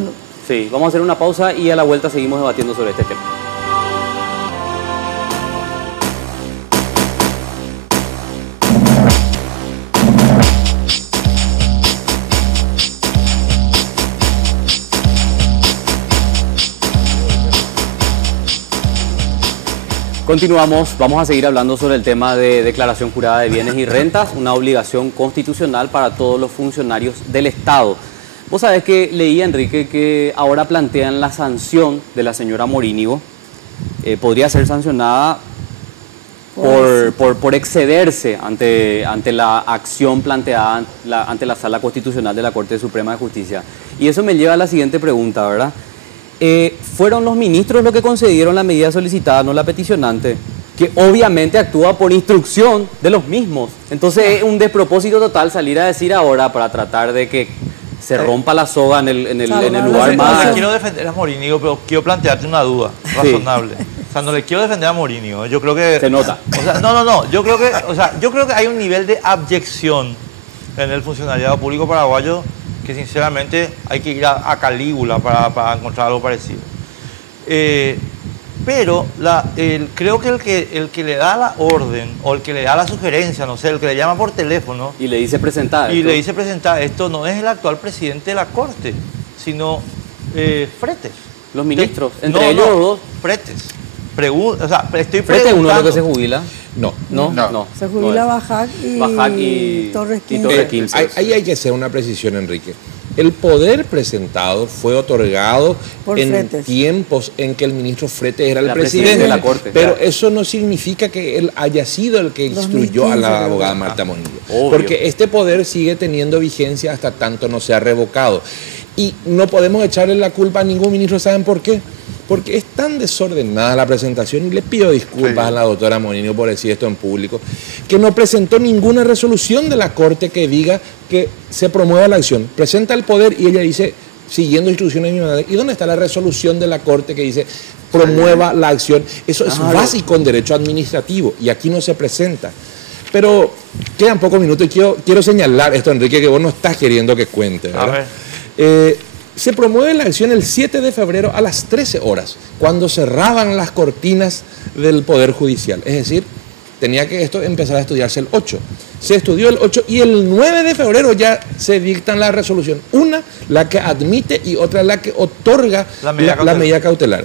Sí, vamos a hacer una pausa y a la vuelta seguimos debatiendo sobre este tema. Continuamos, vamos a seguir hablando sobre el tema de declaración jurada de bienes y rentas, una obligación constitucional para todos los funcionarios del Estado. Vos sabés que leí, Enrique, que ahora plantean la sanción de la señora Morínigo. Podría ser sancionada por excederse ante la acción planteada ante la Sala Constitucional de la Corte Suprema de Justicia. Y eso me lleva a la siguiente pregunta, ¿verdad? Fueron los ministros los que concedieron la medida solicitada, no la peticionante, que obviamente actúa por instrucción de los mismos. Entonces es un despropósito total salir a decir ahora para tratar de que se rompa la soga en el lugar más... No quiero defender a Morínigo, pero quiero plantearte una duda razonable. O sea, no le quiero defender a Morínigo. Yo creo que... Se nota. O sea, no. Yo creo que hay un nivel de abyección en el funcionariado público paraguayo que sinceramente hay que ir a Calígula para encontrar algo parecido. Pero creo que el que le da la orden o el que le da la sugerencia, no sé, el que le llama por teléfono y le dice presentar esto no es el actual presidente de la Corte, sino Fretes. Los ministros, entre ellos dos. Fretes. O sea, estoy ¿Fretes es uno de los que se preguntando. jubila? No. Se jubila no es. Bajac y Torres 15. Ahí hay que hacer una precisión, Enrique. El poder presentado fue otorgado por en Fretes. tiempos en que el ministro Fretes era el La presidente de la Corte. Pero Claro. eso no significa que él haya sido el que instruyó a 2015, la abogada Marta Morínigo. Obvio. Porque este poder sigue teniendo vigencia hasta tanto no sea revocado. Y no podemos echarle la culpa a ningún ministro, ¿saben por qué? Porque es tan desordenada la presentación, y le pido disculpas a la doctora Morínigo por decir esto en público, que no presentó ninguna resolución de la Corte que diga que se promueva la acción. Presenta el poder y ella dice, siguiendo instrucciones de mi madre, ¿y dónde está la resolución de la Corte que dice promueva la acción? Eso es básico en derecho administrativo y aquí no se presenta. Pero quedan pocos minutos y quiero señalar esto, Enrique, que vos no estás queriendo que cuente, ¿verdad? A ver. Se promueve la acción el 7 de febrero a las 13 horas, cuando cerraban las cortinas del Poder Judicial. Es decir, tenía que esto empezar a estudiarse el 8. Se estudió el 8 y el 9 de febrero ya se dictan la resolución. Una, la que admite, y otra, la que otorga la medida cautelar.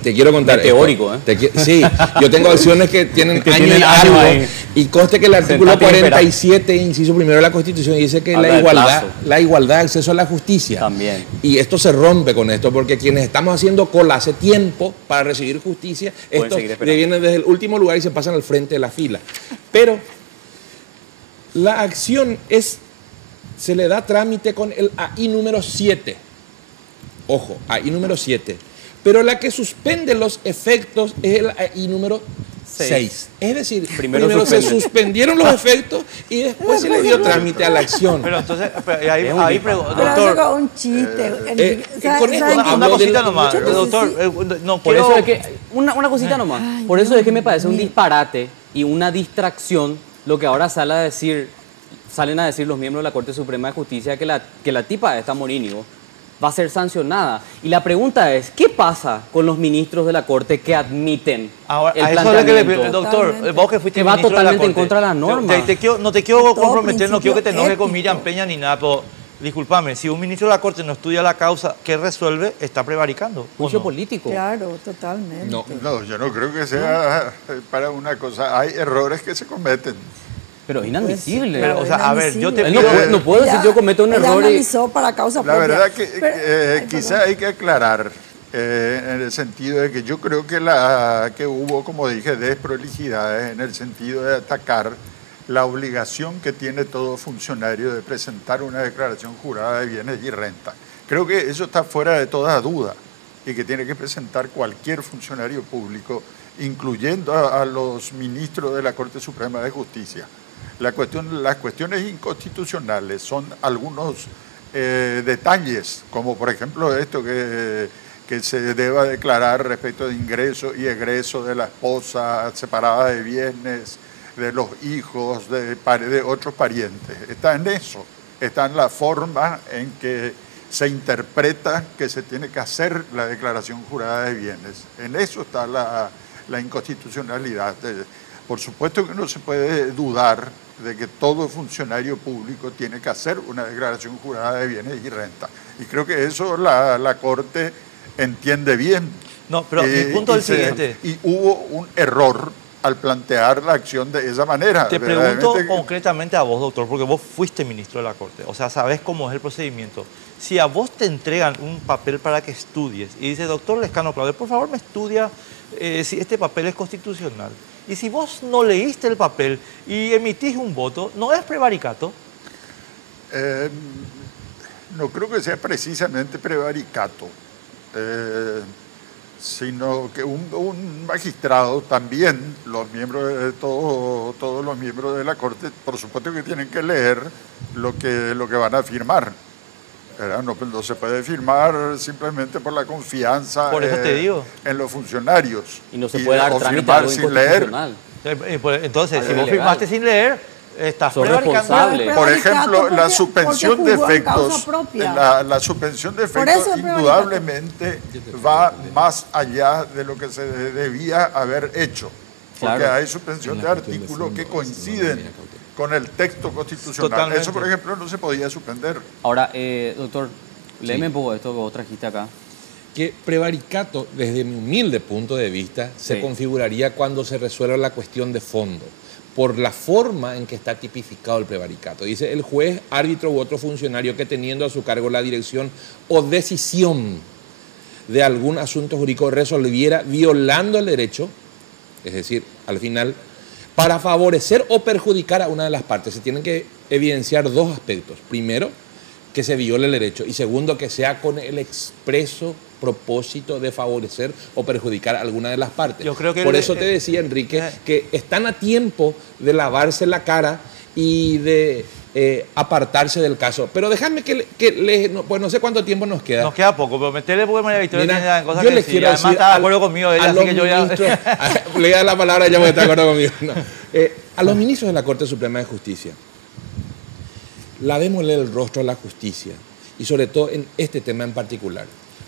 Te quiero contar. Teórico, Sí, yo tengo acciones que tienen que año tienen y años algo. ahí. Y conste que el artículo Sentate y 47, inciso primero de la Constitución, dice que Habla la del igualdad de acceso a la justicia. También. Y esto se rompe con esto, porque quienes estamos haciendo cola hace tiempo para recibir justicia, estos vienen desde el último lugar y se pasan al frente de la fila. Pero la acción se le da trámite con el AI número 7. Ojo, AI número 7. Pero la que suspende los efectos es el AI número 6. Es decir, primero se suspendieron los efectos y después se le dio trámite a la acción. Pero entonces, Pero doctor, eso es un chiste. con esto una cosita nomás, doctor. Por eso es que, una cosita nomás, por eso es que me parece un disparate y una distracción lo que ahora salen a decir los miembros de la Corte Suprema de Justicia que la tipa esta Morínigo va a ser sancionada. Y la pregunta es, ¿qué pasa con los ministros de la Corte que admiten ahora, el a eso es lo que le planteamiento? doctor, vos que fuiste Que va ministro de la totalmente en Corte, contra de la norma. No te quiero comprometer, no quiero que te principio enojes con ético. Miriam Peña ni nada, pero discúlpame, si un ministro de la Corte no estudia la causa que resuelve, está prevaricando. ¿O Juicio no? político. Claro, totalmente. No. No, yo no creo que sea para una cosa. Hay errores que se cometen. Pero es inadmisible. Pero, o sea, a ver, yo te Él pido... no puedo decir yo cometo un Ella error y... analizó para causa La propia. verdad que Pero- quizá hay que aclarar en el sentido de que yo creo que hubo, como dije, desprolijidades en el sentido de atacar la obligación que tiene todo funcionario de presentar una declaración jurada de bienes y renta. Creo que eso está fuera de toda duda y que tiene que presentar cualquier funcionario público, incluyendo a los ministros de la Corte Suprema de Justicia. Las cuestiones inconstitucionales son algunos detalles, como por ejemplo esto que se deba declarar respecto de ingreso y egreso de la esposa separada de bienes, de los hijos, de otros parientes. Está en eso, está en la forma en que se interpreta que se tiene que hacer la declaración jurada de bienes. En eso está la inconstitucionalidad. Por supuesto que no se puede dudar de que todo funcionario público tiene que hacer una declaración jurada de bienes y renta. Y creo que eso la Corte entiende bien. No, pero mi punto es el siguiente. Y hubo un error al plantear la acción de esa manera. Te pregunto concretamente a vos, doctor, porque vos fuiste ministro de la Corte, o sea, sabés cómo es el procedimiento. Si a vos te entregan un papel para que estudies y dice, doctor Lescano Claudio, por favor me estudia si este papel es constitucional. Y si vos no leíste el papel y emitís un voto, ¿no es prevaricato? No creo que sea precisamente prevaricato. Sino que un magistrado también, los miembros de todos los miembros de la Corte, por supuesto que tienen que leer lo que van a firmar. No se puede firmar simplemente por la confianza por eso te digo. En los funcionarios. Y no se puede dar trámite firmar sin leer. Entonces, si vos firmaste sin leer, estás responsable. Por ejemplo, la suspensión de efectos, la suspensión de efectos indudablemente va más allá de lo que se debía haber hecho. Porque hay suspensión de artículos que coinciden con el texto constitucional. Totalmente. Eso, por ejemplo, no se podía suspender. Ahora, doctor, léeme un poco esto que vos trajiste acá. Que prevaricato, desde mi humilde punto de vista, se configuraría cuando se resuelva la cuestión de fondo, por la forma en que está tipificado el prevaricato. Dice, el juez, árbitro u otro funcionario que teniendo a su cargo la dirección o decisión de algún asunto jurídico resolviera violando el derecho, es decir, al final, para favorecer o perjudicar a una de las partes. Se tienen que evidenciar dos aspectos. Primero, que se viole el derecho, y segundo, que sea con el expreso propósito de favorecer o perjudicar a alguna de las partes. Yo creo que por eso te decía, Enrique, que están a tiempo de lavarse la cara y de apartarse del caso. Pero déjame pues no sé cuánto tiempo nos queda. Nos queda poco, pero metele porque María Victoria tiene cosas yo que les decir. quiero Además decir está de acuerdo conmigo ella, así que yo ya... Le da la palabra ella porque está de acuerdo conmigo. No. A los ministros de la Corte Suprema de Justicia, lavémosle el rostro a la justicia y sobre todo en este tema en particular.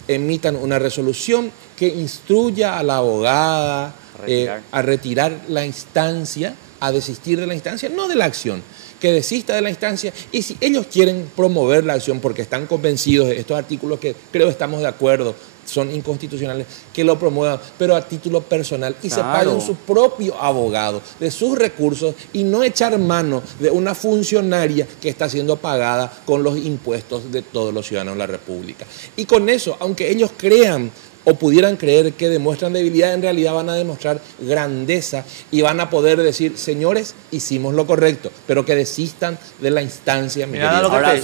Emitan una resolución que instruya a la abogada a retirar la instancia, a desistir de la instancia, no de la acción, que desista de la instancia, y si ellos quieren promover la acción porque están convencidos de estos artículos que creo estamos de acuerdo, son inconstitucionales, que lo promuevan, pero a título personal, y se paguen su propio abogado, de sus recursos, y no echar mano de una funcionaria que está siendo pagada con los impuestos de todos los ciudadanos de la República. Y con eso, aunque ellos crean o pudieran creer que demuestran debilidad, en realidad van a demostrar grandeza y van a poder decir, señores, hicimos lo correcto, pero que desistan de la instancia. Ahora,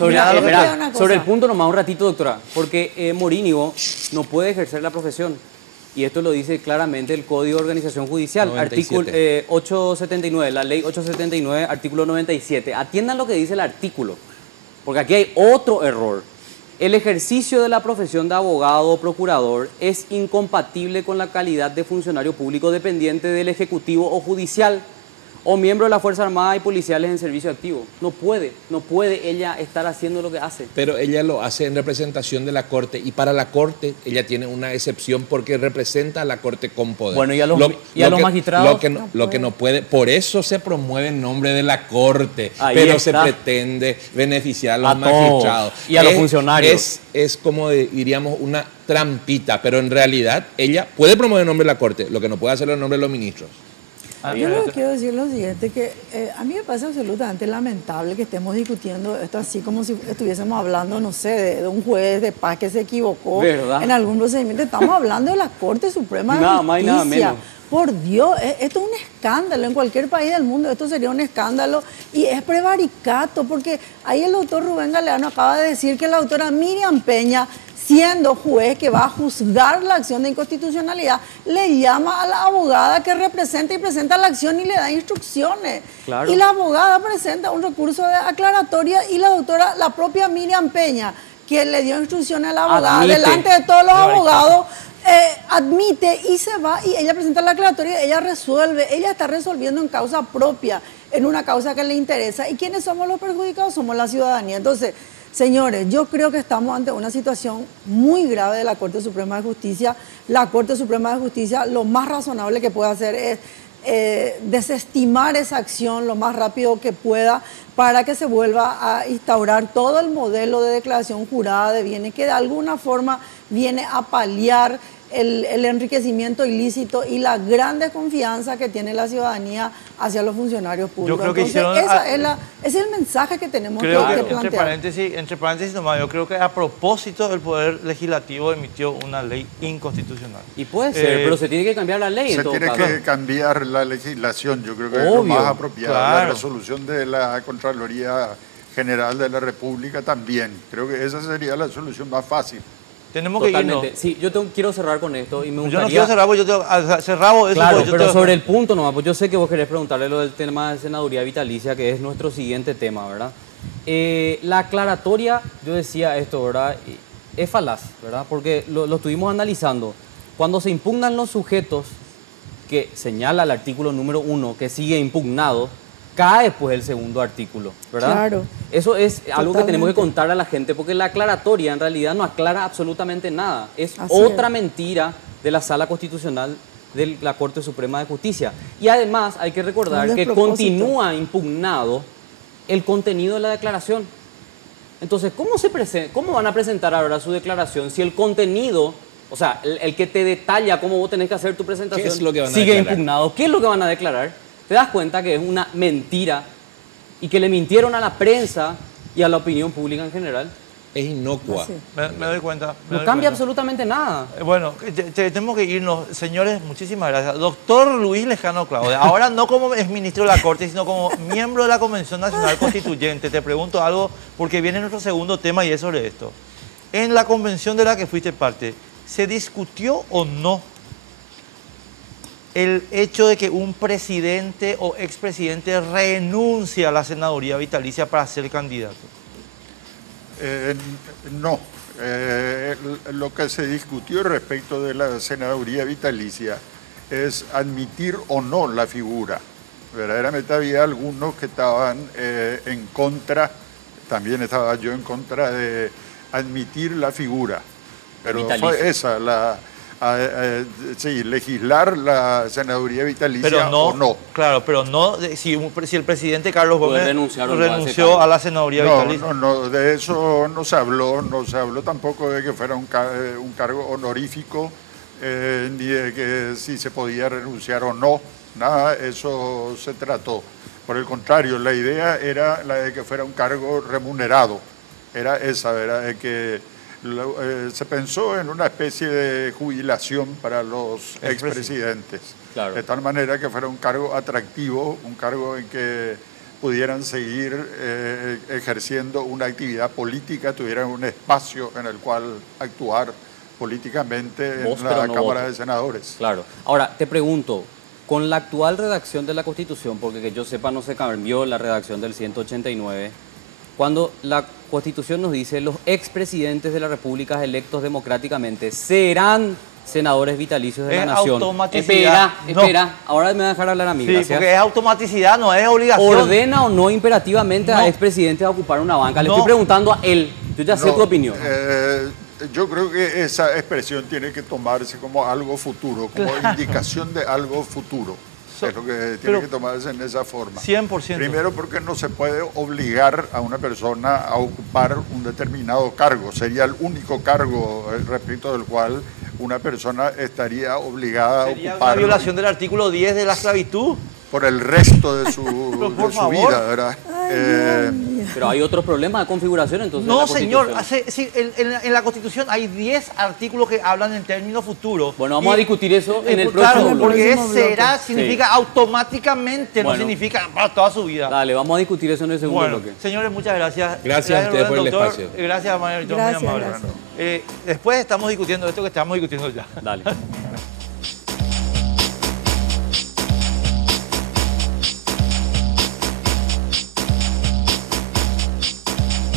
sobre el punto nomás un ratito, doctora, porque Morínigo no puede ejercer la profesión. Y esto lo dice claramente el Código de Organización Judicial, 97. artículo 879, la ley 879, artículo 97. Atiendan lo que dice el artículo, porque aquí hay otro error. El ejercicio de la profesión de abogado o procurador es incompatible con la calidad de funcionario público dependiente del Ejecutivo o Judicial o miembro de la Fuerza Armada y policiales en servicio activo. No puede ella estar haciendo lo que hace. Pero ella lo hace en representación de la Corte, y para la Corte ella tiene una excepción porque representa a la Corte con poder. Bueno, y a los magistrados... Lo que no puede, por eso se promueve en nombre de la Corte, Ahí pero está. se pretende beneficiar a los A todos. magistrados. Y a los funcionarios. Es como diríamos una trampita, pero en realidad ella puede promover en nombre de la Corte, lo que no puede hacerlo en nombre de los ministros. Yo lo que quiero decir lo siguiente, que a mí me parece absolutamente lamentable que estemos discutiendo esto así como si estuviésemos hablando, no sé, de un juez de paz que se equivocó en algún procedimiento. Estamos hablando de la Corte Suprema de Justicia. Más y nada menos. Por Dios, esto es un escándalo. En cualquier país del mundo esto sería un escándalo y es prevaricato, porque ahí el doctor Rubén Galeano acaba de decir que la doctora Miriam Peña, siendo juez que va a juzgar la acción de inconstitucionalidad, le llama a la abogada que representa y presenta la acción y le da instrucciones. Claro. Y la abogada presenta un recurso de aclaratoria y la doctora, la propia Miriam Peña, que le dio instrucciones a la abogada delante de todos los abogados, admite y se va, y ella presenta la aclaratoria, ella resuelve, ella está resolviendo en causa propia, en una causa que le interesa. ¿Y quiénes somos los perjudicados? Somos la ciudadanía. Entonces, señores, yo creo que estamos ante una situación muy grave de la Corte Suprema de Justicia. La Corte Suprema de Justicia lo más razonable que puede hacer es desestimar esa acción lo más rápido que pueda para que se vuelva a instaurar todo el modelo de declaración jurada de bienes que de alguna forma viene a paliar el enriquecimiento ilícito y la gran desconfianza que tiene la ciudadanía hacia los funcionarios públicos. Yo creo que Entonces, hicieron... ese es el mensaje que tenemos Creo que que, plantear. entre paréntesis nomás, yo creo que a propósito el Poder Legislativo emitió una ley inconstitucional. Y puede ser, pero se tiene que cambiar la ley en Se todo tiene caso. que cambiar la legislación, yo creo que es lo Obvio, más apropiado. claro. La resolución de la Contraloría General de la República también. Creo que esa sería la solución más fácil. Tenemos que Totalmente. irnos. Sí, quiero cerrar con esto y me gustaría... Yo no quiero cerrar, porque cerramos eso. Claro, porque yo pero te- sobre el punto nomás, pues yo sé que vos querés preguntarle lo del tema de senaduría vitalicia, que es nuestro siguiente tema, ¿verdad? La aclaratoria, yo decía esto, ¿verdad? Es falaz, ¿verdad? Porque lo estuvimos analizando. Cuando se impugnan los sujetos, que señala el artículo número 1, que sigue impugnado, cae pues el segundo artículo, ¿verdad? Claro. Eso es algo que tenemos que Totalmente. contar a la gente, porque la aclaratoria en realidad no aclara absolutamente nada. Es Así otra es. mentira de la Sala Constitucional de la Corte Suprema de Justicia. Y además hay que recordar Un que despropósito. continúa impugnado el contenido de la declaración. Entonces, ¿cómo van a presentar ahora su declaración si el contenido, o sea, el que te detalla cómo vos tenés que hacer tu presentación, ¿Qué es lo que van a sigue declarar? impugnado? ¿Qué es lo que van a declarar? Te das cuenta que es una mentira y que le mintieron a la prensa y a la opinión pública en general. Es inocua. Así. Me doy cuenta. me No doy cambia cuenta. absolutamente nada. Bueno, tenemos que irnos. Señores, muchísimas gracias. Doctor Luis Lejano Claude, ahora no como exministro de la Corte, sino como miembro de la Convención Nacional Constituyente. Te pregunto algo, porque viene nuestro segundo tema y es sobre esto. En la convención de la que fuiste parte, ¿se discutió o no el hecho de que un presidente o expresidente renuncie a la senaduría vitalicia para ser candidato? No. Lo que se discutió respecto de la senaduría vitalicia es admitir o no la figura. Verdaderamente había algunos que estaban en contra, también estaba yo en contra de admitir la figura. Pero Vitalicia. fue esa, sí, legislar la senaduría vitalicia Pero no, o no. claro, pero no si el presidente Carlos Puede Gómez renunciar o no a ese renunció cargo. a la senaduría vitalicia. No, de eso no se habló tampoco de que fuera un cargo honorífico, ni de que si se podía renunciar o no, nada, eso se trató. Por el contrario, la idea era la de que fuera un cargo remunerado, era esa, ¿verdad? De que se pensó en una especie de jubilación para los expresidentes, Claro. de tal manera que fuera un cargo atractivo, un cargo en que pudieran seguir ejerciendo una actividad política, tuvieran un espacio en el cual actuar políticamente Vos, en pero la no Cámara voto. de Senadores. Claro. Ahora, te pregunto, con la actual redacción de la Constitución, porque que yo sepa no se cambió la redacción del 189, cuando la Constitución nos dice los expresidentes de la República electos democráticamente serán senadores vitalicios de la Es Nación. automaticidad. Espera, ahora me va a dejar hablar a mí, Sí, gracias. porque es automaticidad, no es obligación. ¿Ordena o no imperativamente No. a expresidentes a ocupar una banca? Le No. estoy preguntando a él, yo ya sé No, tu opinión. Yo creo que esa expresión tiene que tomarse como algo futuro, como indicación de algo futuro. Es lo que tiene pero- que tomarse en esa forma. 100%. Primero porque no se puede obligar a una persona a ocupar un determinado cargo. Sería el único cargo respecto del cual una persona estaría obligada Sería a una ocupar violación del artículo 10 de la esclavitud. por el resto de Pero su, por de su favor. vida, ¿verdad? Pero hay otros problemas de configuración entonces. en No, la señor. Constitución. En la Constitución hay 10 artículos que hablan en términos futuros. Bueno, vamos a discutir eso en el claro, próximo bloque. porque próximo bloque. será significa automáticamente, no Bueno. significa para toda su vida. Dale, vamos a discutir eso en el segundo Bueno, bloque. señores, muchas gracias. Gracias a ustedes por el doctor. espacio. Gracias, Manuel. Muy Gracias, amable. gracias. Después estamos discutiendo esto que estamos discutiendo ya. Dale.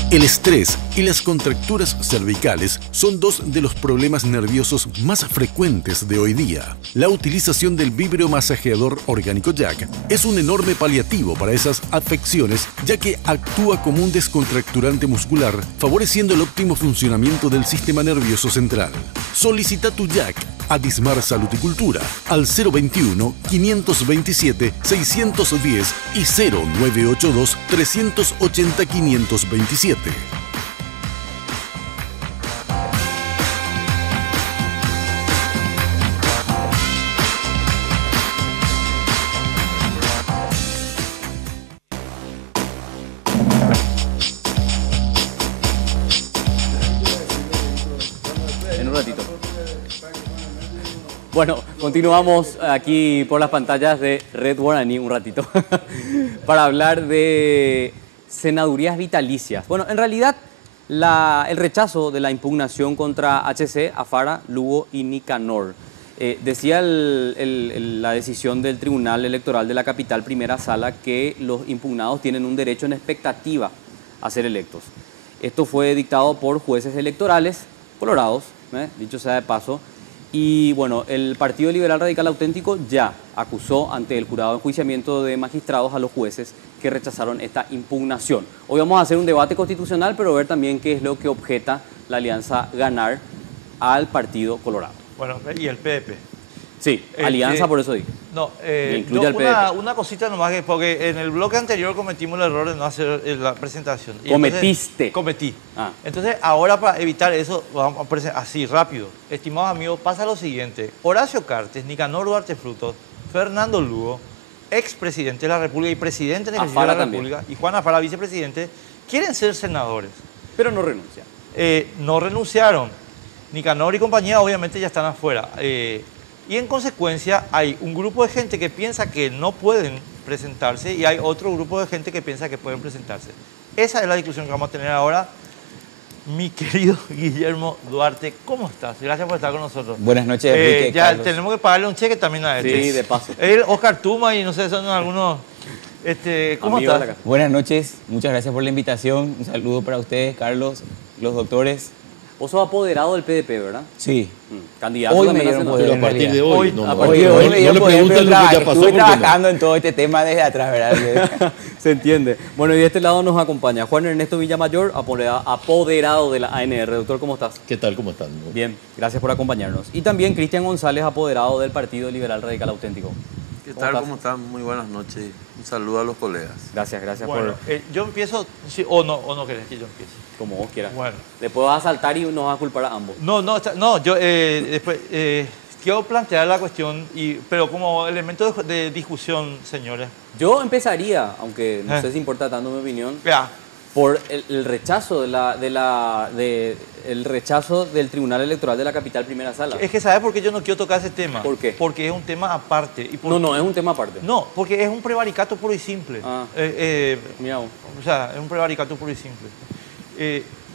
El estrés y las contracturas cervicales son dos de los problemas nerviosos más frecuentes de hoy día. La utilización del vibromasajeador orgánico Jack es un enorme paliativo para esas afecciones, ya que actúa como un descontracturante muscular, favoreciendo el óptimo funcionamiento del sistema nervioso central. Solicita tu Jack a Dismar Salud y Cultura al 021-527-610 y 0982-380-527. en un ratito. Bueno, continuamos aquí por las pantallas de Red Guaraní un ratito para hablar de senadurías vitalicias. Bueno, en realidad el rechazo de la impugnación contra HC, Afara, Lugo y Nicanor. Decía la decisión del Tribunal Electoral de la Capital Primera Sala que los impugnados tienen un derecho en expectativa a ser electos. Esto fue dictado por jueces electorales colorados, dicho sea de paso. Y bueno, el Partido Liberal Radical Auténtico ya acusó ante el jurado de enjuiciamiento de magistrados a los jueces que rechazaron esta impugnación. Hoy vamos a hacer un debate constitucional, pero ver también qué es lo que objeta la Alianza Ganar al Partido Colorado. Bueno, y el PDP. Sí, alianza, por eso digo. No, incluye al PDP. Una cosita nomás, porque en el bloque anterior cometimos el error de no hacer la presentación. Y ¿Cometiste? Entonces, cometí. Ah. Entonces, ahora para evitar eso, vamos a presentar así, rápido. Estimados amigos, pasa lo siguiente. Horacio Cartes, Nicanor Duarte Frutos, Fernando Lugo, expresidente de la República y presidente en ejercicio de la República, y Juan Afara, vicepresidente, quieren ser senadores. Pero no renuncian. No renunciaron. Nicanor y compañía obviamente ya están afuera. Y en consecuencia hay un grupo de gente que piensa que no pueden presentarse y hay otro grupo de gente que piensa que pueden presentarse. Esa es la discusión que vamos a tener ahora. Mi querido Guillermo Duarte, ¿cómo estás? Gracias por estar con nosotros. Buenas noches, Enrique, ya Carlos. tenemos que pagarle un cheque también a él. Sí, de paso. Él, Oscar Tuma y no sé, son algunos... ¿Cómo Amigo estás? Buenas noches, muchas gracias por la invitación. Un saludo para ustedes, Carlos, los doctores. Vos sos apoderado del PDP, ¿verdad? Sí. Candidato Hoy también me a dieron senador. poder. Pero a partir de hoy, no, a no, partir de no, hoy no me dio le poder, pregunten pero lo que ya pasó. estuve porque no. trabajando en todo este tema desde atrás, ¿verdad? Se entiende. Bueno, y de este lado nos acompaña Juan Ernesto Villamayor, apoderado de la ANR. Doctor, ¿cómo estás? ¿Qué tal? ¿Cómo están? Bien, gracias por acompañarnos. Y también Cristian González, apoderado del Partido Liberal Radical Auténtico. ¿Qué tal? ¿Cómo están? Muy buenas noches. Un saludo a los colegas. Gracias Bueno, yo empiezo, sí, o no querés que yo empiece. Como vos quieras. Bueno. Después vas a saltar y nos vas a culpar a ambos. No, yo después quiero plantear la cuestión, pero como elemento de discusión, señores. Yo empezaría, aunque no Eh. sé si importa tanto mi opinión, Vea, por el rechazo el rechazo del Tribunal Electoral de la Capital Primera Sala. es que ¿sabes por qué yo no quiero tocar ese tema? ¿Por qué? Porque es un tema aparte. Y No, es un tema aparte. No, porque es un prevaricato puro y simple. Ah. O sea, es un prevaricato puro y simple.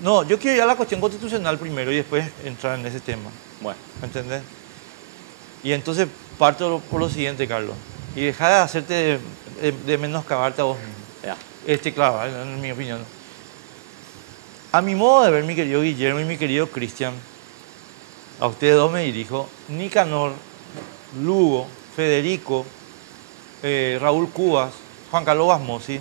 No, yo quiero ir a la cuestión constitucional primero y después entrar en ese tema. Bueno, ¿Entendés? Y entonces parto por lo siguiente, Carlos. Y deja de hacerte de menoscabarte a vos mismo. ya. Claro, en mi opinión. A mi modo de ver, mi querido Guillermo y mi querido Cristian, a ustedes dos me dirijo, Nicanor, Lugo, Federico, Raúl Cubas, Juan Carlos Basmosi,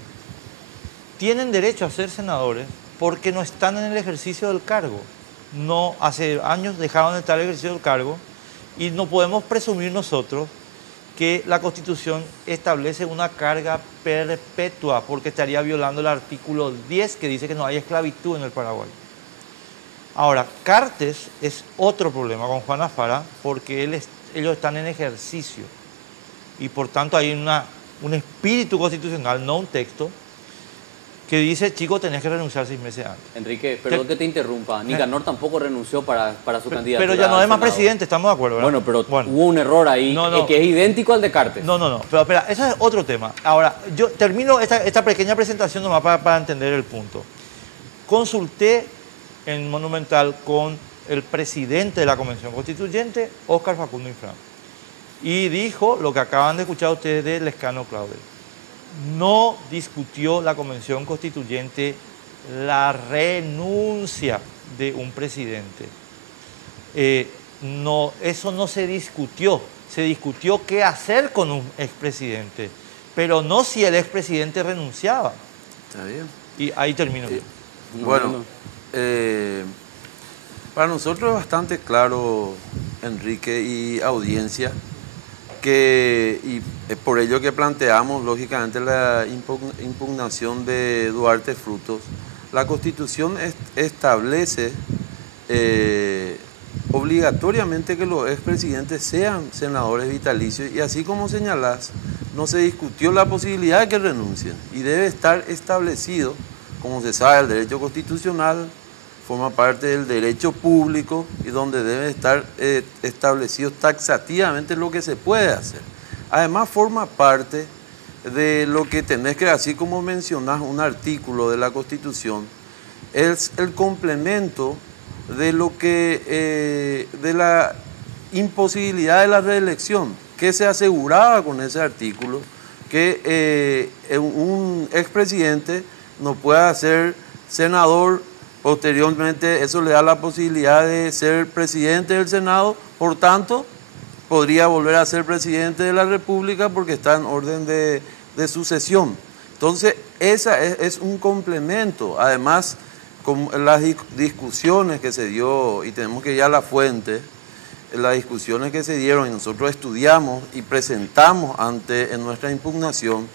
tienen derecho a ser senadores porque no están en el ejercicio del cargo. No, hace años dejaron de estar en el ejercicio del cargo y no podemos presumir nosotros que la Constitución establece una carga perpetua porque estaría violando el artículo 10 que dice que no hay esclavitud en el Paraguay. Ahora, Cartes es otro problema con Juan Afara porque ellos están en ejercicio y por tanto hay un espíritu constitucional, no un texto, que dice, chico, tenés que renunciar 6 meses antes. Enrique, perdón que te interrumpa. Nicanor tampoco renunció para su candidatura. Pero ya no es más al Senado. presidente, estamos de acuerdo, ¿verdad? Bueno, pero hubo un error ahí No. que es idéntico al de Cartes. No, pero espera, eso es otro tema. Ahora, yo termino esta pequeña presentación nomás para entender el punto. Consulté en Monumental con el presidente de la Convención Constituyente, Óscar Facundo Infran, y dijo lo que acaban de escuchar ustedes de Lescano Claudio. No discutió la Convención Constituyente la renuncia de un presidente. Eso no se discutió. Se discutió qué hacer con un expresidente, pero no si el expresidente renunciaba. ¿Está bien? Y ahí termino. Bueno, para nosotros es bastante claro, Enrique y audiencia, y es por ello que planteamos, lógicamente, la impugnación de Duarte Frutos. La Constitución establece obligatoriamente que los expresidentes sean senadores vitalicios y así como señalás, no se discutió la posibilidad de que renuncien y debe estar establecido, como se sabe, el derecho constitucional, forma parte del derecho público y donde debe estar establecido taxativamente lo que se puede hacer. Además forma parte de lo que tenés que, así como mencionás un artículo de la Constitución, es el complemento de lo que de la imposibilidad de la reelección, que se aseguraba con ese artículo que un expresidente no pueda ser senador. Posteriormente eso le da la posibilidad de ser presidente del Senado, por tanto podría volver a ser presidente de la República porque está en orden de sucesión. Entonces esa es un complemento. Además, con las discusiones que se dio, y tenemos que ir a la fuente, las discusiones que se dieron y nosotros estudiamos y presentamos en nuestra impugnación,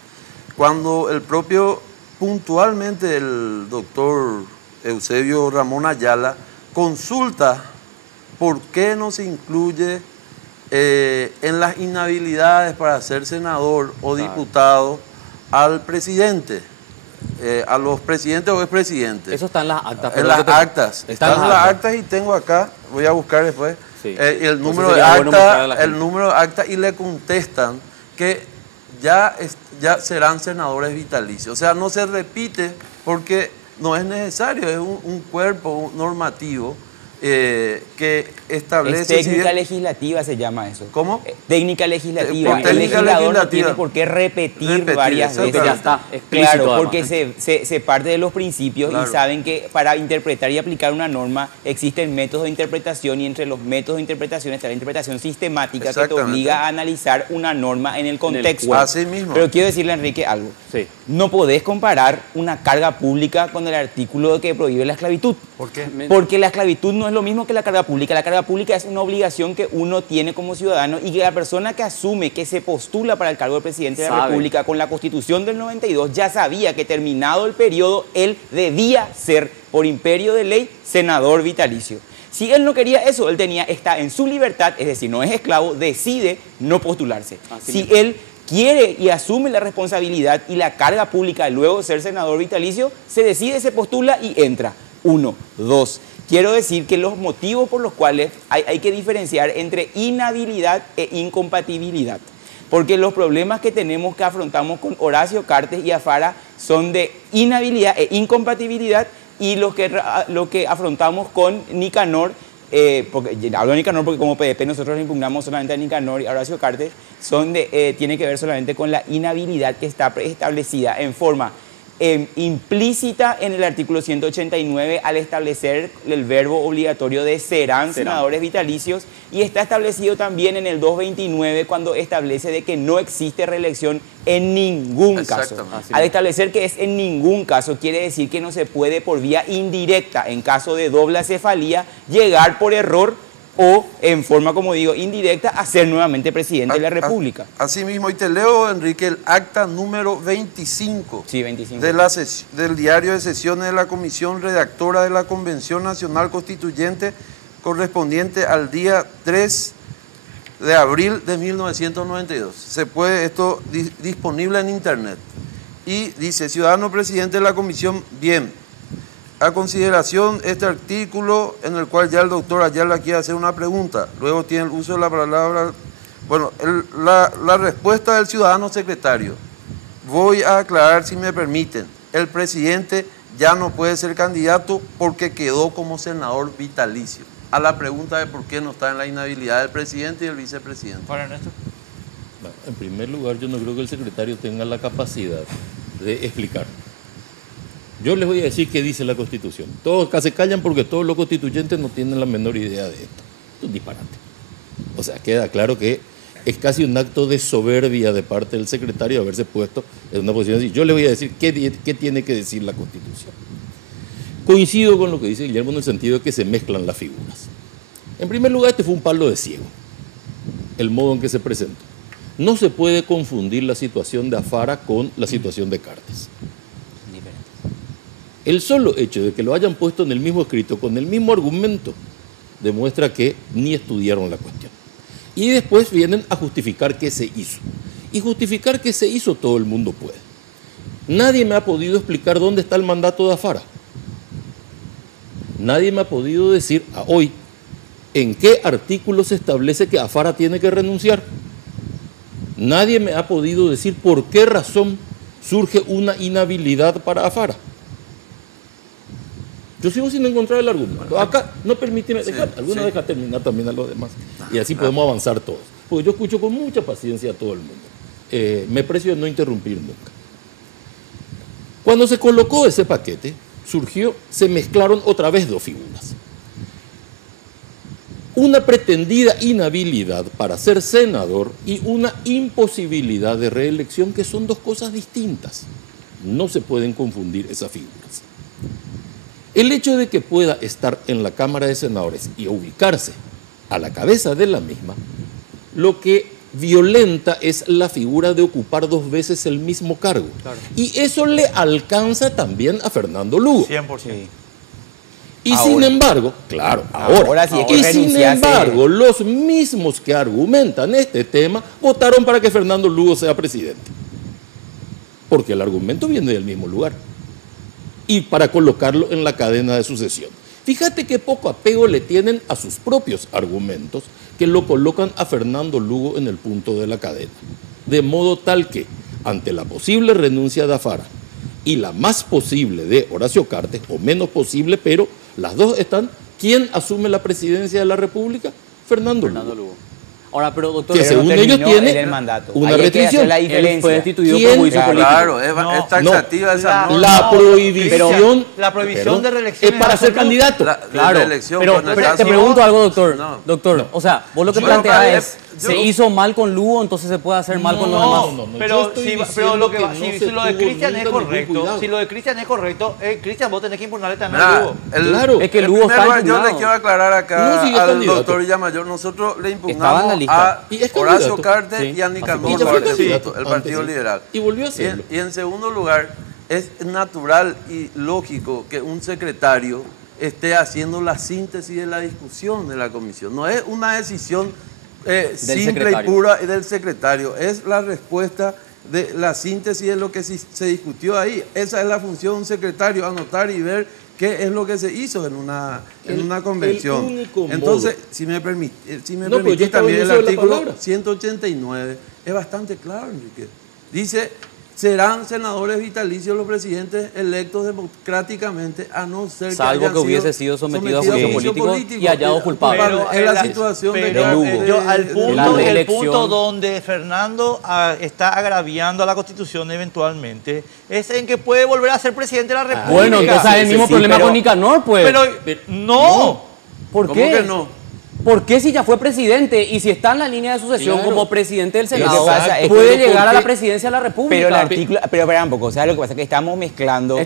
cuando el propio, puntualmente el doctor Eusebio Ramón Ayala consulta por qué no se incluye en las inhabilidades para ser senador o diputado al presidente, a los presidentes o expresidentes. Eso está en las actas. En las actas. Están en las actas y tengo acá, voy a buscar después, sí. El número de acta, y le contestan que ya serán senadores vitalicios. O sea, no se repite porque no es necesario, es un cuerpo normativo que establece... Es técnica legislativa, se llama eso. ¿Cómo? Técnica legislativa. Técnica el legislador legislativa. no tiene por qué repetir varias veces. Ya está explícito. Claro, además. porque se parte de los principios, Claro. y saben que para interpretar y aplicar una norma existen métodos de interpretación, y entre los métodos de interpretación está la interpretación sistemática, que te Exactamente. obliga a analizar una norma en el contexto. Así mismo. Pero quiero decirle a Enrique algo. Sí. No podés comparar una carga pública con el artículo que prohíbe la esclavitud. ¿Por qué? Porque la esclavitud no es lo mismo que la carga pública. La carga pública es una obligación que uno tiene como ciudadano, y que la persona que asume, que se postula para el cargo de presidente de la Sabe. República con la Constitución del 92, ya sabía que terminado el periodo, él debía ser, por imperio de ley, senador vitalicio. Si él no quería eso, él está en su libertad, es decir, no es esclavo, decide no postularse. Así Si mismo. él quiere y asume la responsabilidad y la carga pública de luego ser senador vitalicio, se decide, se postula y entra. 1, 2. Quiero decir que los motivos por los cuales hay que diferenciar entre inhabilidad e incompatibilidad. Porque los problemas que afrontamos con Horacio Cartes y Alfara son de inhabilidad e incompatibilidad, y lo que afrontamos con Nicanor, porque hablo de Nicanor porque como PDP nosotros le impugnamos solamente a Nicanor y a Horacio Cartes, tiene que ver solamente con la inhabilidad que está establecida en forma implícita en el artículo 189 al establecer el verbo obligatorio de serán senadores vitalicios, y está establecido también en el 229 cuando establece de que no existe reelección en ningún caso. Al establecer que es en ningún caso, quiere decir que no se puede por vía indirecta, en caso de doble acefalía, llegar por error o en forma, como digo, indirecta, a ser nuevamente presidente de la República. Así mismo, y te leo, Enrique, el acta número 25, Sí, 25. del diario de sesiones de la Comisión Redactora de la Convención Nacional Constituyente, correspondiente al día 3 de abril de 1992. Se puede, esto disponible en internet. Y dice: ciudadano presidente de la comisión, bien, a consideración este artículo en el cual ya el doctor Ayala quiere hacer una pregunta, luego tiene el uso de la palabra. Bueno, la respuesta del ciudadano secretario. Voy a aclarar, si me permiten, el presidente ya no puede ser candidato porque quedó como senador vitalicio. A la pregunta de por qué no está en la inhabilidad del presidente y el vicepresidente. Para Ernesto. Bueno, en primer lugar, yo no creo que el secretario tenga la capacidad de explicar. Yo les voy a decir qué dice la Constitución. Todos acá se callan porque todos los constituyentes no tienen la menor idea de esto. Es un disparate. O sea, queda claro que es casi un acto de soberbia de parte del secretario haberse puesto en una posición así. Yo les voy a decir qué tiene que decir la Constitución. Coincido con lo que dice Guillermo en el sentido de que se mezclan las figuras. En primer lugar, este fue un palo de ciego, el modo en que se presentó. No se puede confundir la situación de Alfara con la situación de Cartes. El solo hecho de que lo hayan puesto en el mismo escrito, con el mismo argumento, demuestra que ni estudiaron la cuestión. Y después vienen a justificar qué se hizo. Y justificar qué se hizo todo el mundo puede. Nadie me ha podido explicar dónde está el mandato de Alfara. nadie me ha podido decir a hoy en qué artículo se establece que Afara tiene que renunciar. Nadie me ha podido decir por qué razón surge una inhabilidad para Afara. Yo sigo sin encontrar el argumento. Acá, no permíteme, deja terminar también a los demás. Y así podemos avanzar todos. Porque yo escucho con mucha paciencia a todo el mundo. Me precio de no interrumpir nunca. Cuando se colocó ese paquete, se mezclaron otra vez dos figuras. Una pretendida inhabilidad para ser senador y una imposibilidad de reelección, que son dos cosas distintas. No se pueden confundir esas figuras. El hecho de que pueda estar en la Cámara de Senadores y ubicarse a la cabeza de la misma, lo que violenta es la figura de ocupar dos veces el mismo cargo. Claro. Y eso le alcanza también a Fernando Lugo. 100%. Y ahora, sin embargo, claro, ahora sí, y sin embargo, los mismos que argumentan este tema votaron para que Fernando Lugo sea presidente. Porque el argumento viene del mismo lugar. Y para colocarlo en la cadena de sucesión. Fíjate qué poco apego le tienen a sus propios argumentos que lo colocan a Fernando Lugo en el punto de la cadena. De modo tal que, ante la posible renuncia de Afara y la más posible de Horacio Cartes, o menos posible, pero las dos están, ¿quién asume la presidencia de la República? Fernando Lugo. Ahora, pero doctor, que según ellos tiene el mandato. Una restricción. Él fue destituido por juicio político. Claro, es taxativa esa norma. La prohibición, la prohibición de reelección es para ser candidato. Claro, pero te pregunto algo, doctor. Doctor, o sea, vos lo que planteás es, se hizo mal con Lugo, entonces se puede hacer mal con los demás. Pero lo de Cristian es correcto, si lo de Cristian es correcto, Cristian, vos tenés que impugnarle también a Lugo. Claro, es que Lugo está impugnado. Yo le quiero aclarar acá al doctor Villamayor, nosotros le impugnamos a Horacio Cartes y a Nicanor Barreto, el Partido Liberal. Y volvió a hacerlo. Y en segundo lugar, es natural y lógico que un secretario esté haciendo la síntesis de la discusión de la comisión. No es una decisión simple y pura del secretario, es la respuesta de la síntesis de lo que se discutió ahí. Esa es la función de un secretario, anotar y ver qué es lo que se hizo en una convención. Entonces, si me permite también el artículo 189 es bastante claro, Enrique. Dice, serán senadores vitalicios los presidentes electos democráticamente, a no ser salvo que hubiese sido sometido a juicio político y hallado culpable. Es la situación de Lugo. El punto donde Fernando está agraviando a la Constitución eventualmente es en que puede volver a ser presidente de la República. Bueno, entonces es el mismo problema con Nicanor, pues. Pero no. ¿Por qué? ¿Cómo que no? ¿Por qué si ya fue presidente y si está en la línea de sucesión como presidente del Senado, es puede llegar a la presidencia de la República? Pero el artículo, pero espera un poco, o sea, lo que pasa es que estamos mezclando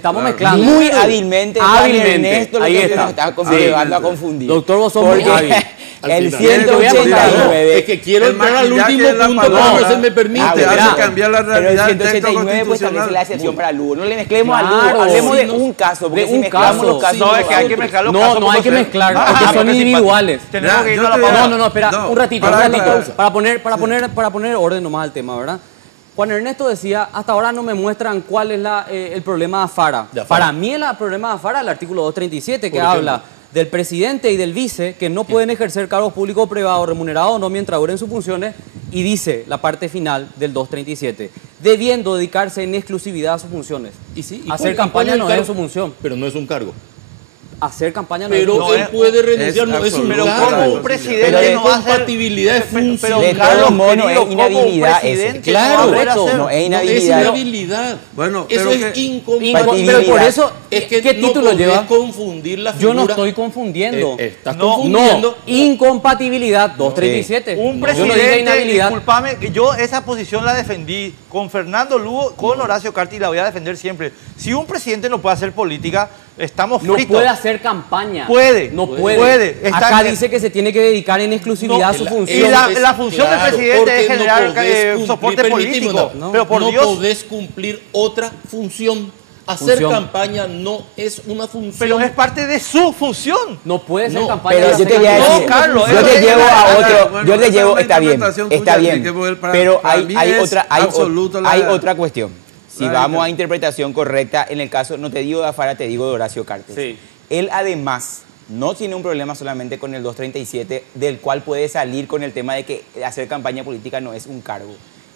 muy hábilmente. Ernesto, ahí está llevando a confundir. Doctor, vos sos muy hábil. El 189 es que quiero entrar al último punto, pero no se me permite. Hace cambiar la realidad. Pero el 189 pues establece la excepción para Lugo. No le mezclemos a Lugo, hablemos de un caso. De un caso. No, es que hay que mezclar los casos. No hay que mezclar, porque son individuales. No, espera, un ratito. Para poner orden nomás al tema, ¿verdad? Juan Ernesto decía, hasta ahora no me muestran cuál es el problema de Afara. Para mí el problema de Afara es el artículo 237, que habla del presidente y del vice que no pueden ejercer cargos públicos o privados remunerados no mientras duren sus funciones, y dice la parte final del 237, debiendo dedicarse en exclusividad a sus funciones. Hacer campaña no es su función. Pero no es un cargo. Hacer campaña no pero es él puede renunciar, no es un pero cargo. como un presidente no va a compatibilidad de función. Pero Carlos Mono es inhabilidad. Claro, no es inhabilidad. Es inhabilidad. Bueno, eso es incompatibilidad. Pero por eso, es que ¿qué título lleva? Confundir la figura. Yo no estoy confundiendo. Estás confundiendo. No, incompatibilidad 237. Un presidente, disculpame, que yo esa posición la defendí con Fernando Lugo, con Horacio Cartes, y la voy a defender siempre. Si un presidente no puede hacer política, estamos fritos. No puede hacer campaña. No puede. Acá dice que se tiene que dedicar en exclusividad a su función. Y la función del presidente es generar soporte político. Pero por Dios. No podés cumplir otra función. Hacer campaña no es una función. Pero es parte de su función. No puede ser campaña. Pero yo te voy a decir, Carlos, yo te llevo a otro, yo te llevo, está bien, pero hay otra cuestión. Si vamos a interpretación correcta, en el caso, no te digo de Afara, te digo de Horacio Cartes. Él además no tiene un problema solamente con el 237, del cual puede salir con el tema de que hacer campaña política no es un cargo.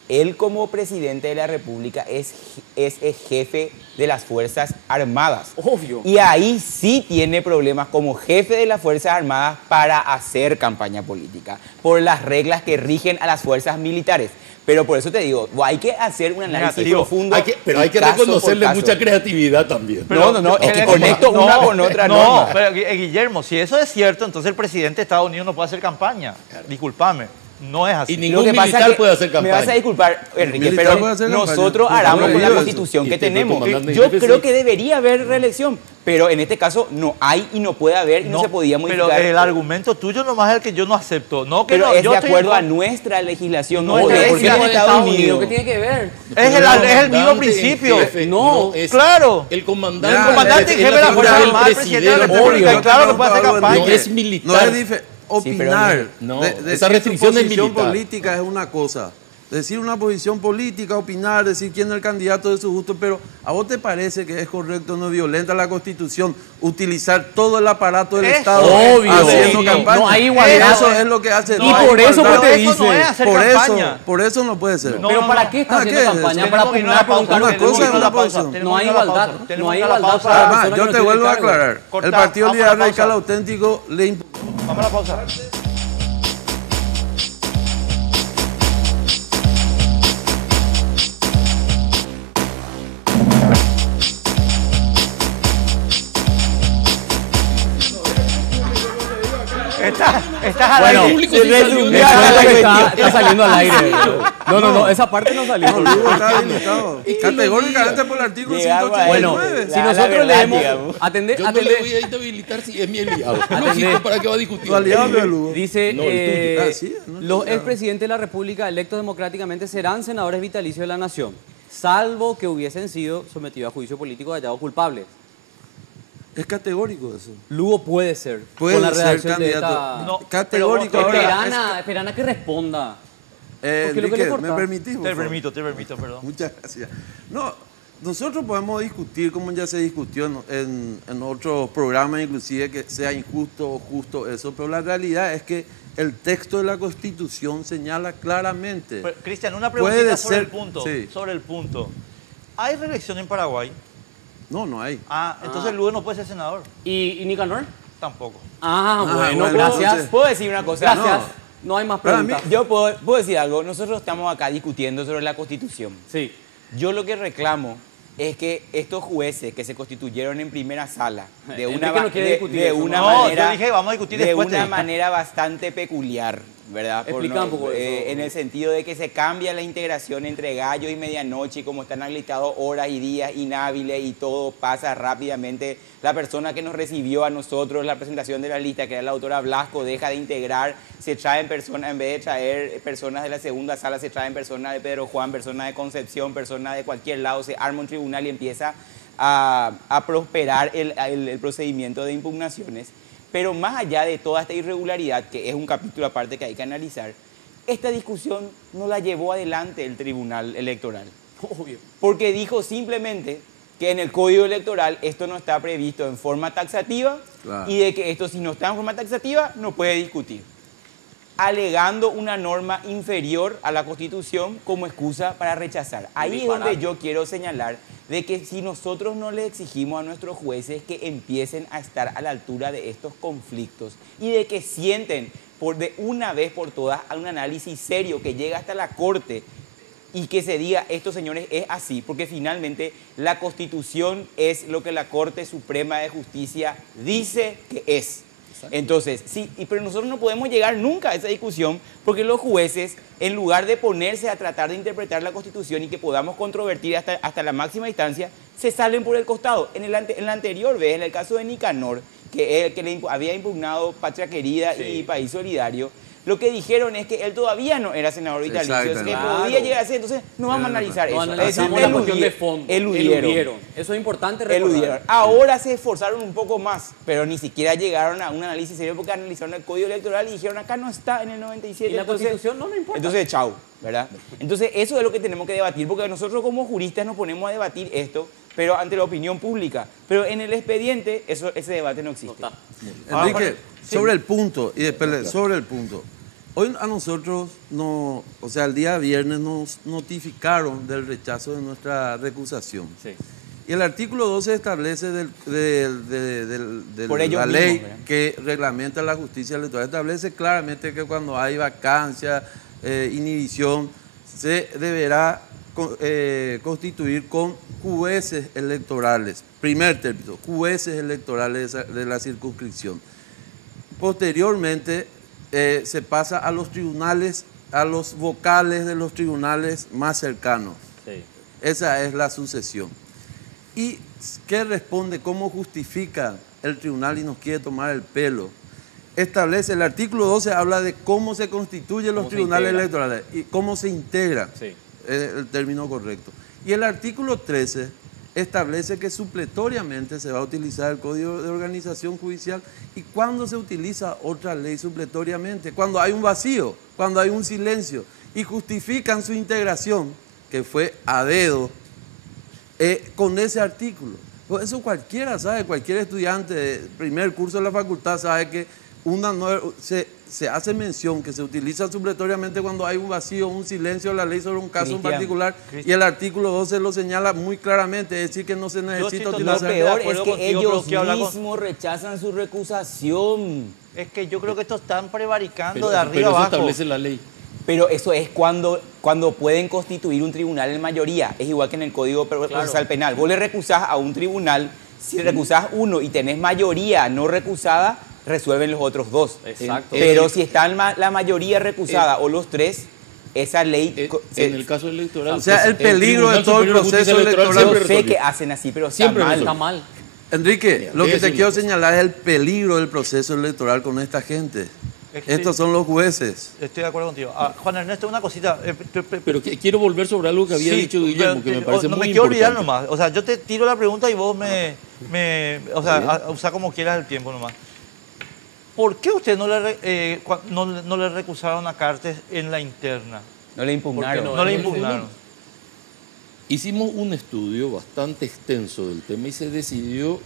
Él como presidente de la República es el jefe de las Fuerzas Armadas. Obvio. Y ahí sí tiene problemas como jefe de las Fuerzas Armadas para hacer campaña política, por las reglas que rigen a las fuerzas militares. Pero por eso te digo, hay que hacer un análisis profundo. Pero hay que caso reconocerle por caso. mucha creatividad también. No, es que conecto una con otra no, norma. pero Guillermo, si eso es cierto, entonces el presidente de Estados Unidos no puede hacer campaña. Discúlpame, no es así. Y ningún militar puede hacer campaña. Me vas a disculpar, Enrique, Militar pero puede hacer campaña. nosotros aramos con la Eso. constitución Y que usted fue tenemos. comandante en Yo jefe, creo sí. que debería haber reelección, pero en este caso no hay y no puede haber y no se podía modificar. Pero el argumento tuyo nomás es el que yo no acepto. No, que Pero no, es yo de estoy acuerdo en a nuestra legislación, no Nuestra es legislación de Estados Unidos. ¿Qué tiene que ver? Es el mismo principio. No, es claro. el comandante. El comandante en jefe de la Fuerza Armada, el presidente de la República, y claro que puede hacer campaña. No es militar. No es opinar. no, Decir esa restricción su es posición militar. política es una cosa. Decir una posición política, opinar, decir quién es el candidato de su gusto, pero ¿a vos te parece que es correcto, no violenta la Constitución, utilizar todo el aparato del Eso, Estado obvio, haciendo sí. campaña? No hay igualdad. Eso es lo que hace. Y por eso igualdad. te eso no es hacer campaña. Por eso no puede ser. No, Pero no, ¿para no. qué está Ah, haciendo ¿qué? campaña? Tenemos Para que ir a pugnar por un pausa, cargo Una tenemos cosa que es ir a una pausa, posición. tenemos No que hay ir a la igualdad. pausa, tenemos No que hay ir a la igualdad pausa. para Además, personas yo que te no vuelvo a tienen cargo. aclarar. Corta, El Partido vamos a la Liberal pausa. Radical Auténtico le impone. Vamos a la pausa. Estás al Bueno, aire. se resumió la cuestión. Está saliendo al aire. No, esa parte no salió. No, Lugo está habilitado. Categóricamente por el artículo Llegamos 189. Bueno, La- si la nosotros verdad, leemos... digamos. Atendé, Yo no le voy a inhabilitar si es mi aliado. Lógico, ¿para qué va a discutir? Tu aliado no es Lugo. Dice, No, el tuyo. Ah, sí, no, los claro. expresidentes de la República electos democráticamente serán senadores vitalicios de la nación, salvo que hubiesen sido sometidos a juicio político y hallados culpables. Es categórico eso. Lugo puede ser. Puede con la ser redacción de candidato. esta... No, Categórico. pero- Ahora, Esperan a que responda. Porque lo que le Enrique, corta. ¿me permitís? por Te favor? permito, perdón. Muchas gracias. No, nosotros podemos discutir, como ya se discutió en otros programas, inclusive, que sea injusto o justo eso, pero la realidad es que el texto de la Constitución señala claramente. Pero, Cristian, una Puede preguntita sobre ser- el punto. sí. Sobre el punto. ¿Hay reelección en Paraguay? No, no hay. Entonces Lugo no puede ser senador. ¿Y Nicanor? Tampoco. Bueno, bueno, gracias. entonces- ¿Puedo decir una cosa? Gracias. No hay más Para mí- preguntas. Yo puedo decir algo. Nosotros estamos acá discutiendo sobre la Constitución. Sí. Yo lo que reclamo es que estos jueces que se constituyeron en primera sala de Enrique una, no quiere de- discutir de eso, una no, manera, yo dije, vamos a discutir de después, te una dije. manera bastante peculiar, ¿verdad? Explica un poco eso. En el sentido de que se cambia la integración entre gallo y medianoche, y como están habilitados horas y días inhábiles y todo pasa rápidamente. La persona que nos recibió a nosotros la presentación de la lista, que era la autora Blasco, deja de integrar, se traen personas, en vez de traer personas de la segunda sala, se traen personas de Pedro Juan, personas de Concepción, personas de cualquier lado, se arma un tribunal y empieza a prosperar el procedimiento de impugnaciones. Pero más allá de toda esta irregularidad, que es un capítulo aparte que hay que analizar, esta discusión no la llevó adelante el Tribunal Electoral. Obvio. Porque dijo simplemente que en el Código Electoral esto no está previsto en forma taxativa Claro. y de que esto, si no está en forma taxativa, no puede discutir, alegando una norma inferior a la Constitución como excusa para rechazar. Ahí es donde yo quiero señalar de que si nosotros no le exigimos a nuestros jueces que empiecen a estar a la altura de estos conflictos y de que sienten de una vez por todas a un análisis serio que llega hasta la Corte y que se diga, esto señores es así, porque finalmente la Constitución es lo que la Corte Suprema de Justicia dice que es. Entonces, sí, pero nosotros no podemos llegar nunca a esa discusión porque los jueces, en lugar de ponerse a tratar de interpretar la Constitución y que podamos controvertir hasta la máxima instancia, se salen por el costado. En la anterior vez, en el caso de Nicanor, que le había impugnado Patria Querida y País Solidario, lo que dijeron es que él todavía no era senador vitalicio, que Exactamente. podía llegar a ser, entonces no vamos a analizar No eso. analizamos la cuestión de fondo. Eludieron. Eso es importante recordar. Eludieron. Ahora se esforzaron un poco más, pero ni siquiera llegaron a un análisis serio porque analizaron el Código Electoral y dijeron acá no está en el 97. Y la entonces- Constitución no importa. Entonces, chau, ¿verdad? Entonces, eso es lo que tenemos que debatir porque nosotros como juristas nos ponemos a debatir esto, pero ante la opinión pública. Pero en el expediente ese debate no existe. Enrique, sobre el punto, y después sobre el punto. Hoy a nosotros, o sea, el día viernes nos notificaron del rechazo de nuestra recusación. Sí. Y el artículo 12 establece de la ley mismos, ¿verdad? que reglamenta la justicia electoral, establece claramente que cuando hay vacancia, inhibición, se deberá constituir con jueces electorales. Primer término, jueces electorales de la circunscripción. Posteriormente se pasa a los tribunales, a los vocales de los tribunales más cercanos. Sí. Esa es la sucesión. ¿Y qué responde? ¿Cómo justifica el tribunal y nos quiere tomar el pelo? Establece, el artículo 12 habla de cómo se constituyen los tribunales electorales y cómo se integra, Sí. es el término correcto. Y el artículo 13 establece que supletoriamente se va a utilizar el Código de Organización Judicial. ¿Y cuándo se utiliza otra ley supletoriamente? Cuando hay un vacío, cuando hay un silencio, y justifican su integración, que fue a dedo, con ese artículo. Pues eso cualquiera sabe, cualquier estudiante de primer curso de la facultad sabe que se hace mención que se utiliza supletoriamente cuando hay un vacío, un silencio de la ley sobre un caso en particular, y el artículo 12 lo señala muy claramente, es decir, que no se necesita Lo utilizar. peor es que ellos mismos rechazan su recusación. Es que yo creo que estos están prevaricando Pero, de arriba pero eso abajo. establece la ley. Pero eso es cuando pueden constituir un tribunal en mayoría. Es igual que en el Código Procesal Penal. Vos le recusás a un tribunal, si recusás uno y tenés mayoría no recusada, resuelven los otros dos. Exacto. Pero si está la mayoría recusada o los tres, esa ley... En el caso electoral... O sea, el peligro de todo el proceso electoral Yo sé que hacen así, pero Siempre Está mal. Enrique, lo que te déjeme quiero decir. señalar es el peligro del proceso electoral con esta gente. Es que Estos son los jueces. Estoy de acuerdo contigo. Juan Ernesto, una cosita. Pero quiero volver sobre algo que había dicho Guillermo, que me parece no muy me quiero olvidar importante. nomás. O sea, yo te tiro la pregunta y vos o sea, usa como quieras el tiempo nomás. ¿Por qué usted no le recusaron a Cartes en la interna? No le impugnaron. No le impugnaron. Hicimos un estudio bastante extenso del tema y se decidió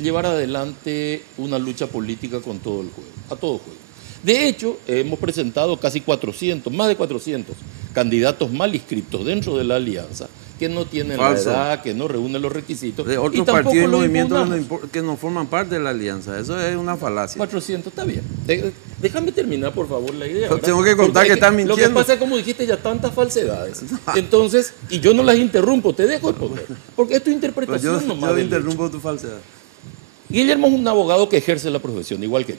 llevar adelante una lucha política con todo el juego, a todo juego. De hecho, hemos presentado casi 400, más de 400 candidatos mal inscritos dentro de la alianza que no tienen Falso. la edad, que no reúnen los requisitos. De otros tampoco partidos y lo movimientos impugnamos. que no forman parte de la alianza. Eso es una falacia. 400, está bien. Déjame terminar, por favor, la idea. ¿verdad? Tengo que contar Porque que estás Lo que mintiendo. pasa es, como dijiste, ya tantas falsedades. Entonces, y yo no las interrumpo, te dejo exponer. Porque es tu Pues interpretación nomás. yo del hecho. interrumpo tu falsedad. Guillermo es un abogado que ejerce la profesión, igual que yo.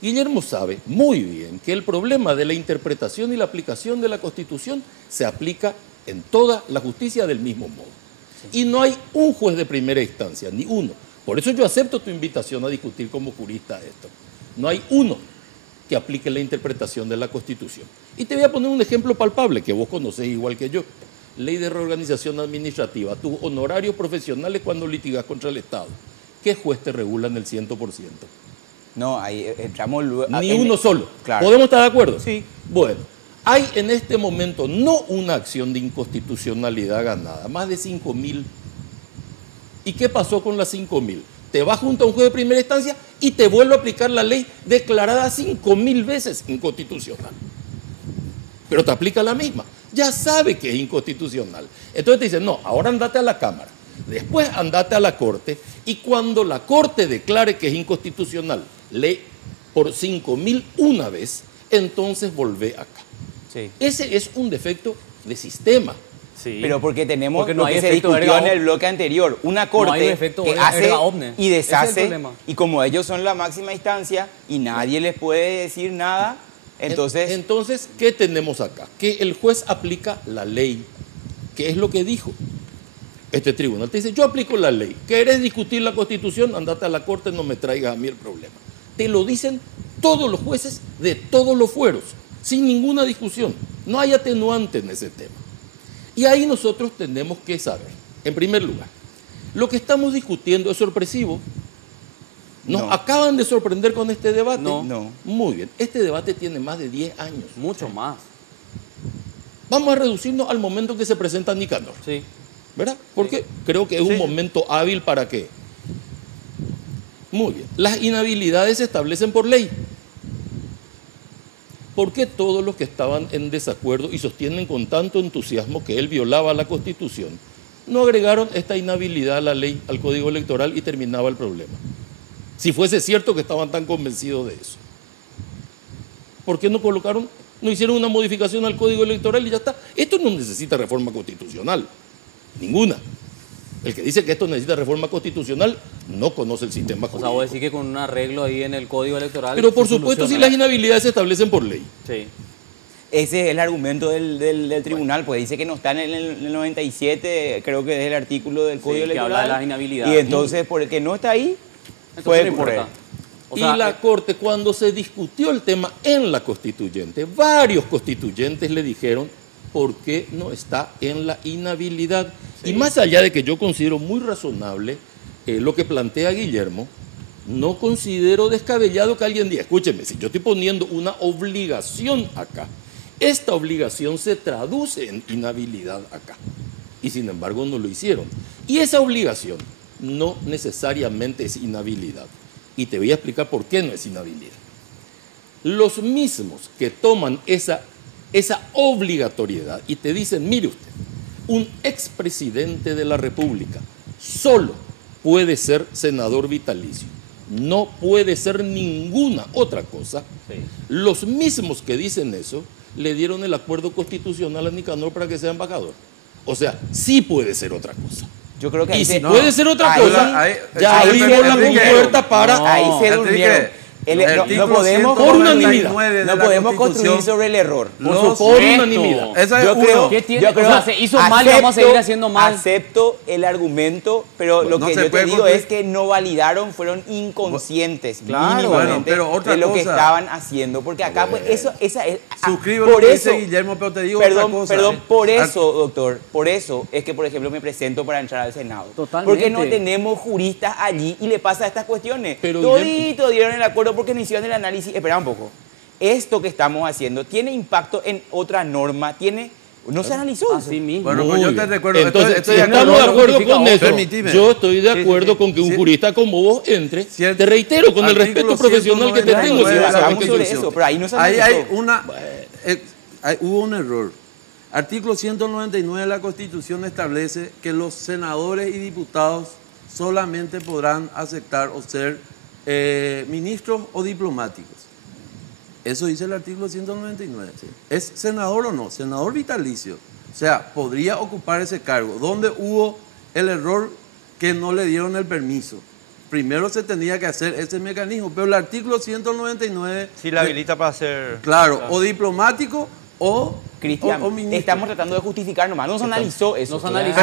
Guillermo sabe muy bien que el problema de la interpretación y la aplicación de la Constitución se aplica en toda la justicia del mismo modo. Y no hay un juez de primera instancia, ni uno. Por eso yo acepto tu invitación a discutir como jurista esto. No hay uno que aplique la interpretación de la Constitución. Y te voy a poner un ejemplo palpable que vos conocés igual que yo. Ley de reorganización administrativa, tus honorarios profesionales cuando litigas contra el Estado. ¿Qué juez te regula en el 100%? No, ahí entramos luego... Ni uno solo. Claro. ¿Podemos estar de acuerdo? Sí. Bueno, hay en este momento no una acción de inconstitucionalidad ganada, más de 5.000. ¿Y qué pasó con las 5.000? Te vas junto a un juez de primera instancia y te vuelve a aplicar la ley declarada 5.000 veces inconstitucional. Pero te aplica la misma. Ya sabe que es inconstitucional. Entonces te dicen, no, ahora andate a la Cámara. Después andate a la Corte y cuando la Corte declare que es inconstitucional, ley por 5.001 vez, entonces volvé acá. Sí. Ese es un defecto de sistema. Sí. Pero porque tenemos Porque no lo hay que se efecto discutió erga en el bloque anterior, una hay un corte efecto que erga hace omne. y Ese es el deshace, problema. y como ellos son la máxima instancia y nadie les puede decir nada, entonces ¿qué tenemos acá? Que el juez aplica la ley, que es lo que dijo este tribunal. Te dice, yo aplico la ley. ¿Querés discutir la Constitución? Andate a la Corte, no me traigas a mí el problema. Te lo dicen todos los jueces de todos los fueros, sin ninguna discusión. No hay atenuante en ese tema. Y ahí nosotros tenemos que saber, en primer lugar, lo que estamos discutiendo es sorpresivo. Nos No. acaban de sorprender con este debate. No. Muy bien. Este debate tiene más de 10 años. Mucho más. Vamos a reducirnos al momento que se presenta Nicanor. Sí. ¿verdad? Porque creo que es un momento hábil para qué. Muy bien. Las inhabilidades se establecen por ley. ¿Por qué todos los que estaban en desacuerdo y sostienen con tanto entusiasmo que él violaba la Constitución no agregaron esta inhabilidad a la ley, al Código Electoral y terminaba el problema? Si fuese cierto que estaban tan convencidos de eso. ¿Por qué no colocaron, no hicieron una modificación al Código Electoral y ya está? Esto no necesita reforma constitucional, ninguna. El que dice que esto necesita reforma constitucional no conoce el sistema jurídico. O sea, vos decís que con un arreglo ahí en el Código Electoral... Pero por supuesto, si las inhabilidades se establecen por ley. Sí. Ese es el argumento del tribunal, pues dice que no está en el 97, creo que es el artículo del Código que Electoral. habla de las inhabilidades. Y entonces, por el que no está ahí, Entonces fue no por él. importa. O sea, y la Corte, cuando se discutió el tema en la constituyente, varios constituyentes le dijeron por qué no está en la inhabilidad. Sí. Y más allá de que yo considero muy razonable lo que plantea Guillermo, no considero descabellado que alguien diga, escúcheme, si yo estoy poniendo una obligación acá, esta obligación se traduce en inhabilidad acá. Y sin embargo no lo hicieron. Y esa obligación no necesariamente es inhabilidad. Y te voy a explicar por qué no es inhabilidad. Los mismos que toman esa obligatoriedad y te dicen, mire usted, un expresidente de la República solo puede ser senador vitalicio, no puede ser ninguna otra cosa. Sí. Los mismos que dicen eso le dieron el acuerdo constitucional a Nicanor para que sea embajador. O sea, sí puede ser otra cosa. Yo creo que y si puede ser otra cosa, ya abrimos la compuerta para... Ahí se durmieron. No podemos, por unanimidad. No podemos construir sobre el error. Por unanimidad. Yo creo, o sea, se hizo mal y vamos a seguir haciendo mal. Acepto el argumento, pero lo que yo te digo es que no validaron, fueron inconscientes mínimamente pero otra de lo que cosa, estaban haciendo. Porque acá, pues, esa es... Suscribo lo que dice Guillermo, pero te digo otra cosa. Perdón, por eso, doctor, por eso es que, por ejemplo, me presento para entrar al Senado. Totalmente. Porque no tenemos juristas allí y le pasa estas cuestiones. Pero todito dieron el acuerdo porque no hicieron el análisis. Espera un poco. Esto que estamos haciendo tiene impacto en otra norma, no se analizó. Así mismo. Bueno, pues yo te recuerdo. Entonces, estoy si de estamos de acuerdo contigo, con eso, permitime. yo estoy de acuerdo con que un jurista como vos entre. Te reitero, con el respeto profesional que te tengo. Si hablamos sobre eso, pero ahí no se analizó. Hubo un error. Artículo 199 de la Constitución establece que los senadores y diputados solamente podrán aceptar o ser ministros o diplomáticos. Eso dice el artículo 199. Sí. ¿Es senador o no? Senador vitalicio. O sea, podría ocupar ese cargo. ¿Dónde hubo el error que no le dieron el permiso? Primero se tenía que hacer ese mecanismo, pero el artículo 199... Sí, la habilita para hacer... Claro, o diplomático o... Cristian, estamos tratando de justificar nomás. No se analizó eso. No se analizó.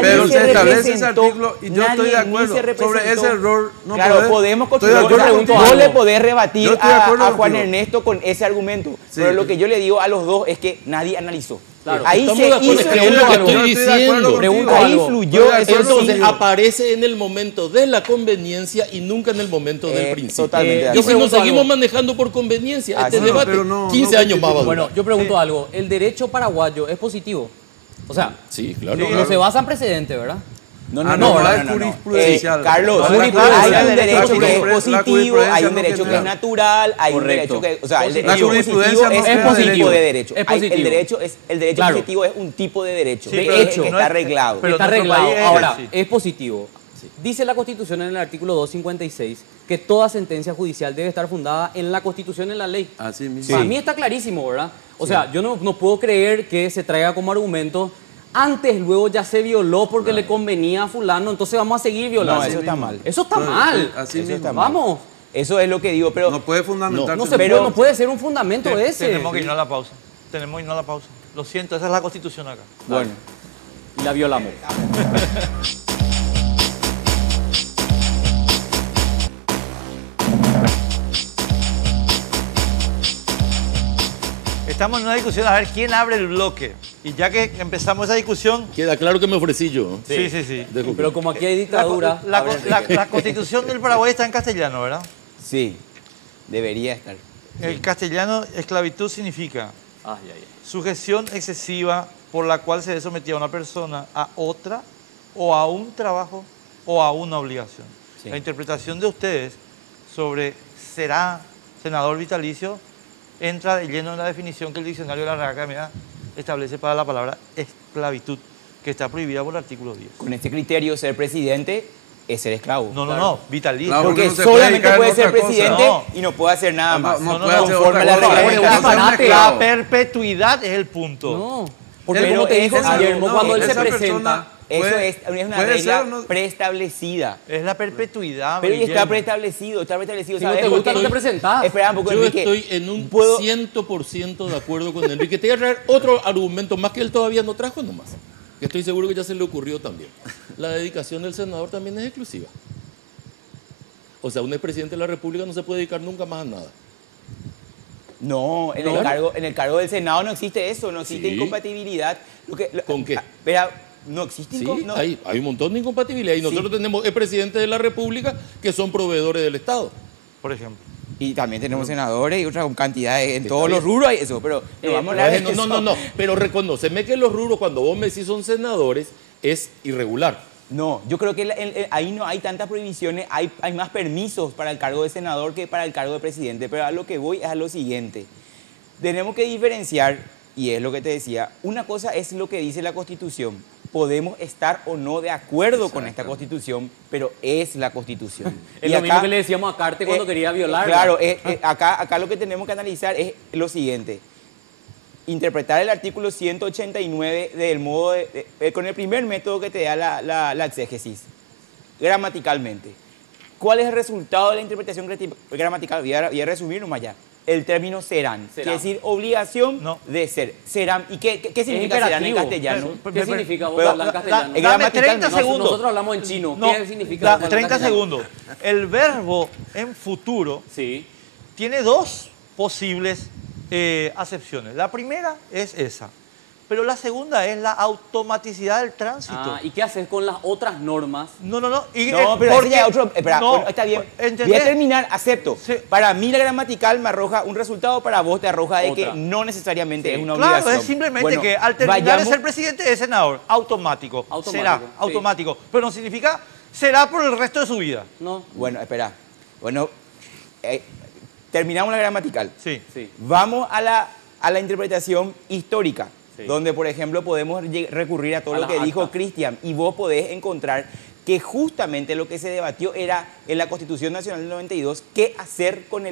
Pero se establece ese artículo y yo estoy de acuerdo. Sobre ese error no podemos construir. No le podés rebatir a Juan Ernesto con ese argumento. Sí. Pero lo que yo le digo a los dos es que nadie analizó. Claro, ahí se hizo. Es lo que estoy diciendo. Ahí fluyó. Entonces aparece en el momento de la conveniencia y nunca en el momento del principio. Totalmente. Y si nos seguimos manejando por conveniencia, este debate, 15 años más va a durar. Bueno, yo pregunto algo. ¿El derecho paraguayo es positivo? O sea, sí, claro. No se basa en precedente, ¿verdad? No, es jurisprudencial. Carlos, hay un derecho que es positivo, hay un derecho que es natural, hay un derecho que... O sea, el derecho positivo es un tipo de derecho. El derecho positivo es un tipo de derecho. De hecho, que está arreglado. Pero está arreglado. Ahora, es positivo. Dice la Constitución en el artículo 256 que toda sentencia judicial debe estar fundada en la Constitución y en la ley. Así mismo. Para mí está clarísimo, ¿verdad? O sea, yo no puedo creer que se traiga como argumento antes, luego ya se violó porque le convenía a fulano, entonces vamos a seguir violando. No, eso está mal. Eso está mal. Así eso mismo. está mal. Vamos. Eso es lo que digo, pero... No puede fundamentarse. No puede ser un fundamento ese. Tenemos que irnos a la pausa. Lo siento, esa es la Constitución acá. Bueno, y la violamos. Estamos en una discusión a ver quién abre el bloque. Y ya que empezamos esa discusión... Queda claro que me ofrecí yo. Sí. Pero como aquí hay dictadura... La Constitución del Paraguay está en castellano, ¿verdad? Sí, debería estar. El castellano, esclavitud significa sujeción excesiva, por la cual se ve sometida una persona a otra o a un trabajo o a una obligación. Sí. La interpretación de ustedes sobre será senador vitalicio entra de lleno en la definición que el diccionario de la Real Academia establece para la palabra esclavitud, que está prohibida por el artículo 10. Con este criterio, ser presidente es ser esclavo. No, vitalicio. Claro, Porque no se solamente puede puede ser dedicar a otra presidente cosa. y no puede hacer nada más. No puede hacer conforme otra a la cosa. reglamentación. La perpetuidad es el punto. No, porque Pero como te dijo esa- Guillermo, no, cuando él se esa presenta, persona Eso puede- es una puede regla ser o no- preestablecida. Es la perpetuidad. Pero ya está Guillermo. preestablecido, está preestablecido. si no ¿Sabes te por gusta, qué? no te presentás. Espera un poco, Yo Enrique. estoy en un ¿Puedo? 100% de acuerdo con Enrique. Te voy a traer otro argumento más que él todavía no trajo nomás, que estoy seguro que ya se le ocurrió también. La dedicación del senador también es exclusiva. O sea, un expresidente de la República no se puede dedicar nunca más a nada. No, en el cargo del Senado no existe eso, no existe Sí. incompatibilidad. ¿Con qué? Espera, no existe Sí, no. hay un montón de incompatibilidad. Y nosotros tenemos expresidentes de la República que son proveedores del Estado. Por ejemplo. Y también tenemos senadores y otra cantidad en Está todos los bien. rubros hay eso, pero no vamos a hablar de eso. No. Pero reconóceme que los rubros, cuando vos me decís son senadores, es irregular. No, yo creo que ahí no hay tantas prohibiciones, hay más permisos para el cargo de senador que para el cargo de presidente, pero a lo que voy es a lo siguiente. Tenemos que diferenciar, y es lo que te decía, una cosa es lo que dice la Constitución. Podemos estar o no de acuerdo con esta Constitución, pero es la Constitución. es Y lo acá- mismo que le decíamos a Carte cuando quería violarla. Claro, acá lo que tenemos que analizar es lo siguiente. Interpretar el artículo 189 del modo con el primer método que te da la exégesis, gramaticalmente. ¿Cuál es el resultado de la interpretación gramatical? Voy a resumir nomás ya. El término serán, quiere decir obligación de ser. Serán. ¿Y qué significa serán en imperativo. castellano? ¿Qué significa? Vos Pero- hablas en castellano. Es Dame gramatical, 30 no, segundos. Nosotros hablamos en chino. No, ¿Qué significa? 30 segundos. El verbo en futuro Sí. tiene dos posibles acepciones. La primera es esa, pero la segunda es la automaticidad del tránsito. Ah, ¿y qué haces con las otras normas? No. Y, No, pero porque- ese ya es otro. Espera, no, bueno, está bien. ¿entendés? Voy a terminar, acepto. Sí. Para mí la gramatical me arroja un resultado, para vos te arroja de Otra. que no necesariamente Sí. es una Claro, obligación. es simplemente Bueno, que al terminar vayamos- de ser presidente es senador, automático. Será Automático, sí. automático, pero no significa será por el resto de su vida. No. Bueno, espera. Bueno, terminamos la gramatical. Sí. Sí. Vamos a la interpretación histórica, Sí. donde, por ejemplo, podemos recurrir a todo A lo las que dijo actas. Cristian, y vos podés encontrar que justamente lo que se debatió era en la Constitución Nacional del 92, qué hacer con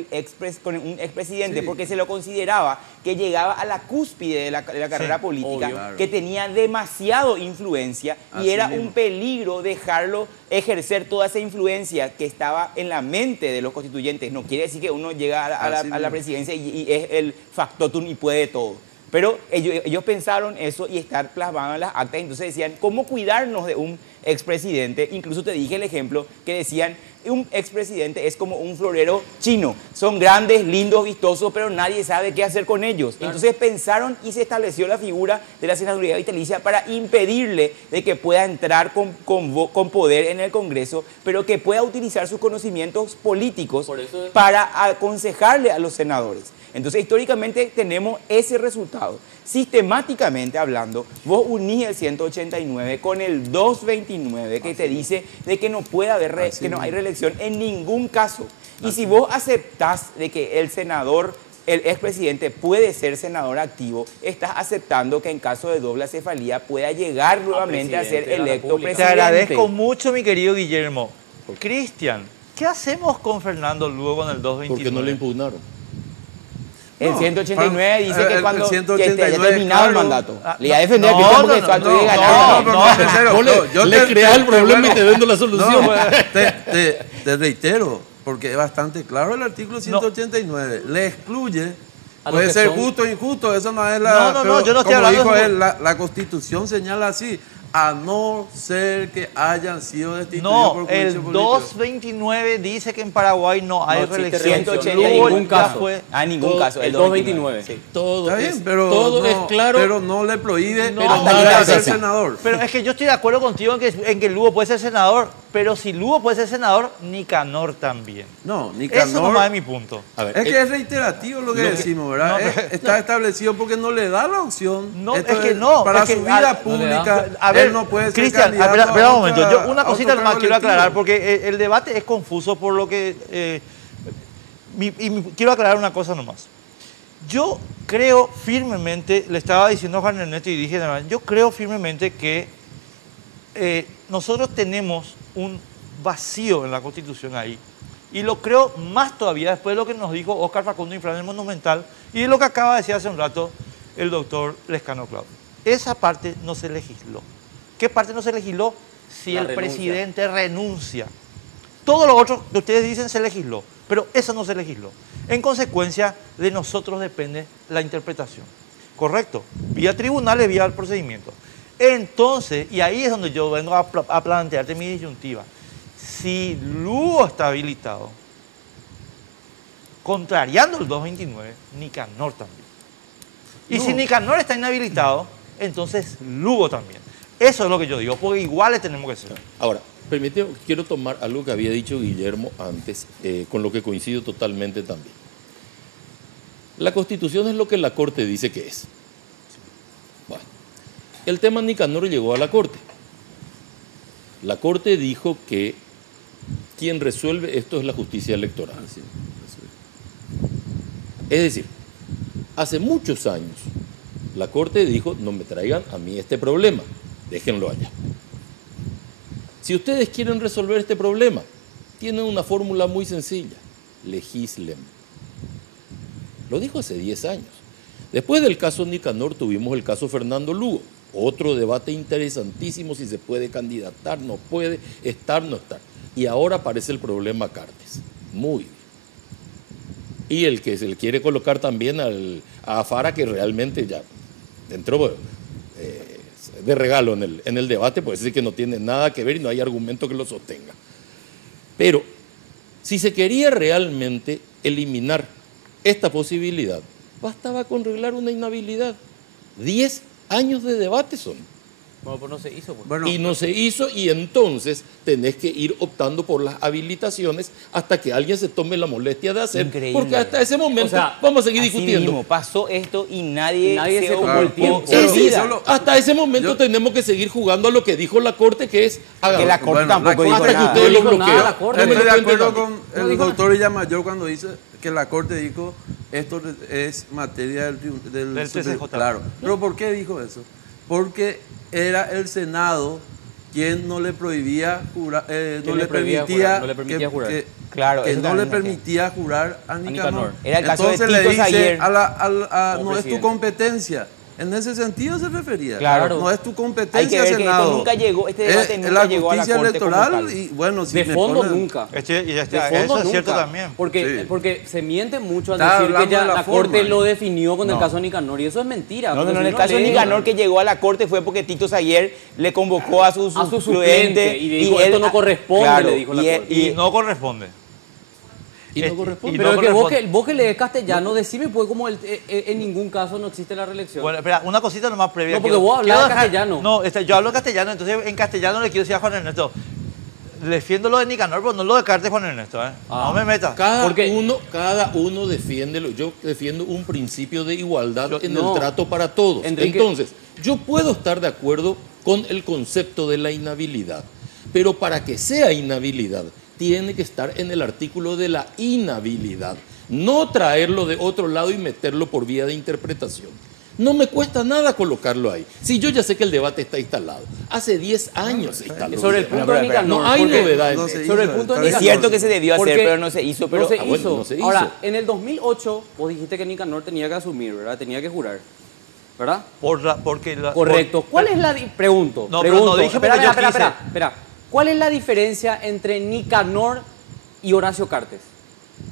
con un expresidente, Sí. porque se lo consideraba que llegaba a la cúspide de la carrera política, obvio. Claro. que tenía demasiado influencia y Así era mismo. un peligro dejarlo ejercer toda esa influencia que estaba en la mente de los constituyentes. No quiere decir que uno llega a Así la mismo. presidencia y es el factotum y puede todo. Pero ellos pensaron eso y estar plasmado en las actas. Entonces decían, ¿cómo cuidarnos de un expresidente? Incluso te dije el ejemplo que decían, un expresidente es como un florero chino. Son grandes, lindos, vistosos, pero nadie sabe qué hacer con ellos. Entonces pensaron y se estableció la figura de la senaduría vitalicia para impedirle de que pueda entrar con poder en el Congreso, pero que pueda utilizar sus conocimientos políticos Por eso es- para aconsejarle a los senadores. Entonces, históricamente tenemos ese resultado. Sistemáticamente hablando, vos unís el 189 con el 229 que te dice de que no puede haber, que no hay reelección en ningún caso. Y si vos aceptás de que el senador, el expresidente puede ser senador activo, estás aceptando que en caso de doble acefalía pueda llegar nuevamente a ser presidente de la electo República. Te presidente. agradezco mucho, mi querido Guillermo. Cristian, ¿qué hacemos con Fernando Lugo con el 229? Porque no le impugnaron. El No, 189 dice que el cuando que 189, haya terminado el claro. mandato. Ah, Le iba a defender a no, Cristian porque no, faltó no, de no, ganar. pero en serio, Vos yo le creas el problema bueno, y te vendo la solución. No, te reitero, porque es bastante claro el artículo 189. Le excluye, A lo puede que ser son- justo o injusto, eso no es la... No, pero yo no estoy como hablando dijo de- él, la Constitución señala así. a no ser que hayan sido destituidos No, por el juicio político. 229 dice que en Paraguay no hay existe reelección. 180, Lugo ningún ya caso. fue- Ningún caso. El 229. Sí. Todo Está es, bien, pero, todo no, es claro. pero no le prohíbe No, pero pero nada es ser así. senador. Pero es que yo estoy de acuerdo contigo en que Lugo puede ser senador, pero si Lugo puede ser senador, Nicanor también. No, Eso Nicanor. nomás es mi punto. A ver, Es que es reiterativo lo que decimos, ¿verdad? Está establecido porque no le da la opción. No, Esto es que no. Para es que, su vida a pública, ver, él no puede ser Cristian, candidato espera a un momento. otra- Yo una a otro cosita nomás cargo quiero electivo. aclarar, porque el debate es confuso por lo que... quiero aclarar una cosa nomás. Yo creo firmemente, le estaba diciendo a Juan Ernesto y dije, yo creo firmemente que nosotros tenemos un vacío en la Constitución ahí. Y lo creo más todavía después de lo que nos dijo Óscar Facundo Infran en el Monumental y de lo que acaba de decir hace un rato el doctor Lescano Claudio. Esa parte no se legisló. ¿Qué parte no se legisló? Si La el renuncia. presidente renuncia. Todo lo otro que ustedes dicen se legisló, pero eso no se legisló. En consecuencia, de nosotros depende la interpretación. ¿Correcto? Vía tribunales, vía el procedimiento. Entonces, y ahí es donde yo vengo a plantearte mi disyuntiva. Si Lugo está habilitado, contrariando el 229, Nicanor también. Y si Nicanor está inhabilitado, entonces Lugo también. Eso es lo que yo digo, porque iguales tenemos que ser. Ahora, permíteme, quiero tomar algo que había dicho Guillermo antes, con lo que coincido totalmente también. La Constitución es lo que la Corte dice que es. Bueno, el tema Nicanor llegó a la Corte. La Corte dijo que quien resuelve esto es la justicia electoral. Es decir, hace muchos años la Corte dijo, no me traigan a mí este problema, déjenlo allá. Si ustedes quieren resolver este problema, tienen una fórmula muy sencilla, legislen. Lo dijo hace 10 años. Después del caso Nicanor tuvimos el caso Fernando Lugo, otro debate interesantísimo, si se puede candidatar, no puede, estar, no estar. Y ahora aparece el problema Cartes. Muy bien. Y el que se le quiere colocar también a Fara, que realmente ya entró de regalo en el debate, pues decir que no tiene nada que ver y no hay argumento que lo sostenga. Pero si se quería realmente eliminar esta posibilidad, bastaba con arreglar una inhabilidad. 10 años de debate son. Bueno, pues no se hizo. Pues. Bueno, Y no se hizo, y entonces tenés que ir optando por las habilitaciones hasta que alguien se tome la molestia de hacer. Increíble. Porque hasta ese momento O sea, vamos a seguir Así discutiendo. mismo, pasó esto y nadie se tomó Claro. el tiempo. se olvida. Solo- Hasta ese momento Yo- tenemos que seguir jugando a lo que dijo la Corte, que es Que la Corte Bueno, tampoco la dijo hasta que nada. ustedes No lo dijo nada bloqueen. la Corte. No me Estoy lo de acuerdo cuenten a mí. con el doctor Villamayor cuando dice que la Corte dijo esto es materia del Del TCJ. Claro. ¿Pero por qué dijo eso? Porque era el Senado quien no le prohibía jurar, no le permitía jurar. Claro, que eso no también le no permitía jurar a Nicanor. Nicanor. Era el caso de Entonces le Tito dice Sayer no como es tu presidente. competencia. En ese sentido se refería. Claro. No es tu Hay que competencia, ver que Senado. esto nunca llegó, este debate nunca la llegó a la justicia Corte como electoral tal. y bueno, si De me fondo ponen- nunca. Y De eso fondo es cierto nunca. también. Porque se miente mucho al Está decir que hablando ya de la la forma. Corte lo definió con el No. caso Nicanor y eso es mentira. No, porque no, si en el uno caso de lee- Nicanor que llegó a la Corte fue porque Tito Sayer le convocó a su suplente y dijo, esto no corresponde, le dijo la Corte. Y no corresponde. Y no corresponde. y Pero no es que corresponde. vos que lees castellano, decime pues como en ningún caso no existe la reelección. Bueno, espera, una cosita nomás previa. No, porque vos hablás quiero castellano. No, yo hablo castellano, entonces en castellano le quiero decir a Juan Ernesto, defiendo lo de Nicanor, pero no lo de Cartes, Juan Ernesto, ¿eh? No me metas. Cada Porque- uno defiende, yo defiendo un principio de igualdad en no. el trato para todos. Enrique- Entonces, yo puedo estar de acuerdo con el concepto de la inhabilidad, pero para que sea inhabilidad, tiene que estar en el artículo de la inhabilidad, no traerlo de otro lado y meterlo por vía de interpretación. No me cuesta nada colocarlo ahí. Si yo ya sé que el debate está instalado. Hace 10 años se instaló. Sobre el debate. punto de Nicanor. No hay porque- novedad en no eso. se Sobre el hizo, punto de está Es Nicanor. cierto que se debió hacer, Porque pero no se hizo. Pero no se bueno, hizo. no se hizo. Ahora, en el 2008 vos dijiste que Nicanor tenía que asumir, ¿verdad? Tenía que jurar. ¿Verdad? Correcto. ¿Cuál es la pregunto? No, pero pregunto. no dije espera, porque yo espera, quise. espera. ¿Cuál es la diferencia entre Nicanor y Horacio Cartes?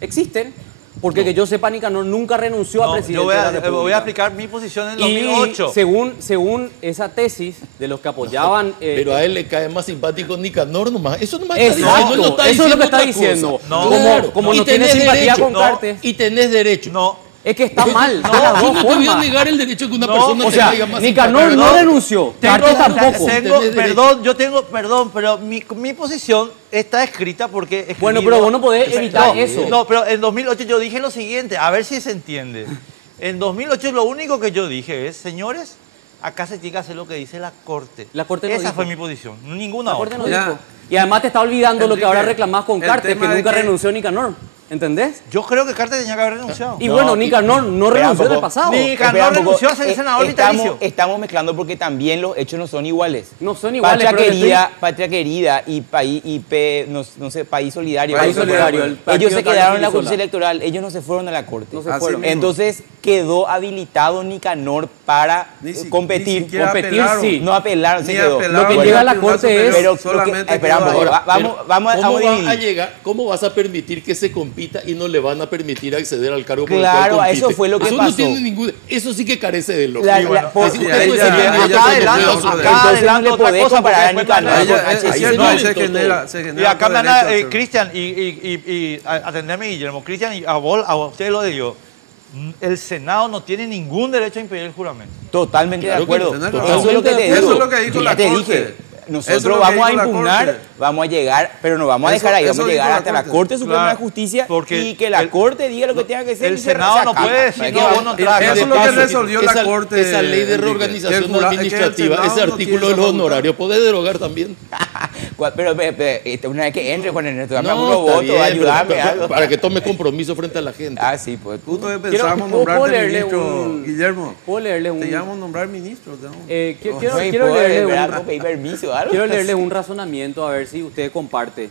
¿Existen? Porque que yo sepa, Nicanor nunca renunció a No, presidente yo voy de la a República. explicar mi posición en Y 2008. según esa tesis de los que apoyaban... Pero a él le cae más simpático Nicanor nomás. Eso nomás está Exacto, diciendo. Él no está eso es lo que está diciendo diciendo. otra cosa. No, como Y no tiene tenés simpatía derecho, con Cartes. Y tenés derecho. No. Es que está mal. No, de las yo dos no te voy a formas. negar el derecho que una No, persona O te sea, caiga más Nicanor simpático. no renunció. Cartes tampoco. Perdón, pero mi posición está escrita porque... escribí- Bueno, pero vos no podés evitar eso. No, pero en 2008 yo dije lo siguiente, a ver si se entiende. En 2008 lo único que yo dije es, señores, acá se tiene que hacer lo que dice la Corte. La Corte no Esa dijo. fue mi posición, ninguna La Corte otra. no Ya. dijo. Y además te está olvidando lo que Enrique, ahora reclamás con el Cartes, que tema de nunca que- renunció Nicanor. ¿Entendés? Yo creo que Cartes tenía que haber renunciado. Y bueno, Nicanor no espera renunció un en el poco. pasado. Ni- Nicanor Espera un poco. renunció a ser senador vitalicio. Estamos mezclando porque también los hechos no son iguales. No son iguales, Patria pero querida, Patria Querida y País no sé, País Solidario. País Solidario, el partido Ellos se de Carlos quedaron en la Pisola. justicia electoral, ellos no se fueron a la corte. No se Así fueron. mismo. Entonces quedó habilitado Nicanor para Ni si- competir. ni siquiera Competir, apelaron. sí. No apelaron, se Ni quedó. apelaron Lo que al llega a la Tribunal Corte Superior, es- Pero solamente espera un quedó poco, ahí. vamos ¿Cómo a va a dividir. llegar? ¿Cómo vas a permitir que se compita y no le van a permitir acceder al cargo por el Claro, cual a eso compite? fue lo que Eso pasó. no tiene ningún... Eso sí que carece de lógica. La- Y bueno, por- así que sí, eso ahí es ya- bien, ahí eso ya no se puede adelantó, suceder. acá Entonces no adelanto le otra podés cosa comparar a porque después Nicanor Ahí con ya- HC. ahí se no, ahí se violentó genera, todo. se Y genera acá me otro anda, derecho. Cristian, atendeme, Guillermo. Cristian, y a usted lo digo. El Senado no tiene ningún derecho a impedir el juramento. Totalmente Claro de acuerdo. que no, Eso es lo que te eso digo. es lo que dijo Yo la ya te Corte. dije. Eso es Nosotros lo que vamos a dijo la impugnar, Corte. vamos a llegar, pero no vamos a Eso- dejar ahí, eso vamos a dijo llegar la hasta la Corte. Corte Suprema Claro, de Justicia porque y que la el- Corte diga lo que tenga que ser. el y se Senado no acaba. puede decir, ¿Para no, qué va? vos no entras. Eso es lo que resolvió la esa, Corte. esa ley de Enrique, reorganización que el jura- que el administrativa, Senado ese no artículo tiene de los esa facultad. honorarios, puede derogar también. Pero una vez que entre, Juan Ernesto, dame No, unos está votos, bien, pero ayúdame. algo. para que tome compromiso frente a la gente. Ah, sí, pues. Justo que Quiero- pensamos ¿puedo nombrarte leerle ministro, un- Guillermo. ¿Puedo leerles Te un... llamamos a nombrar ministro. te vamos. quiero Oye, quiero ¿puedo leerles liberar, un- puedo pedir permiso o algo? Quiero leerles un razonamiento a ver si usted comparte.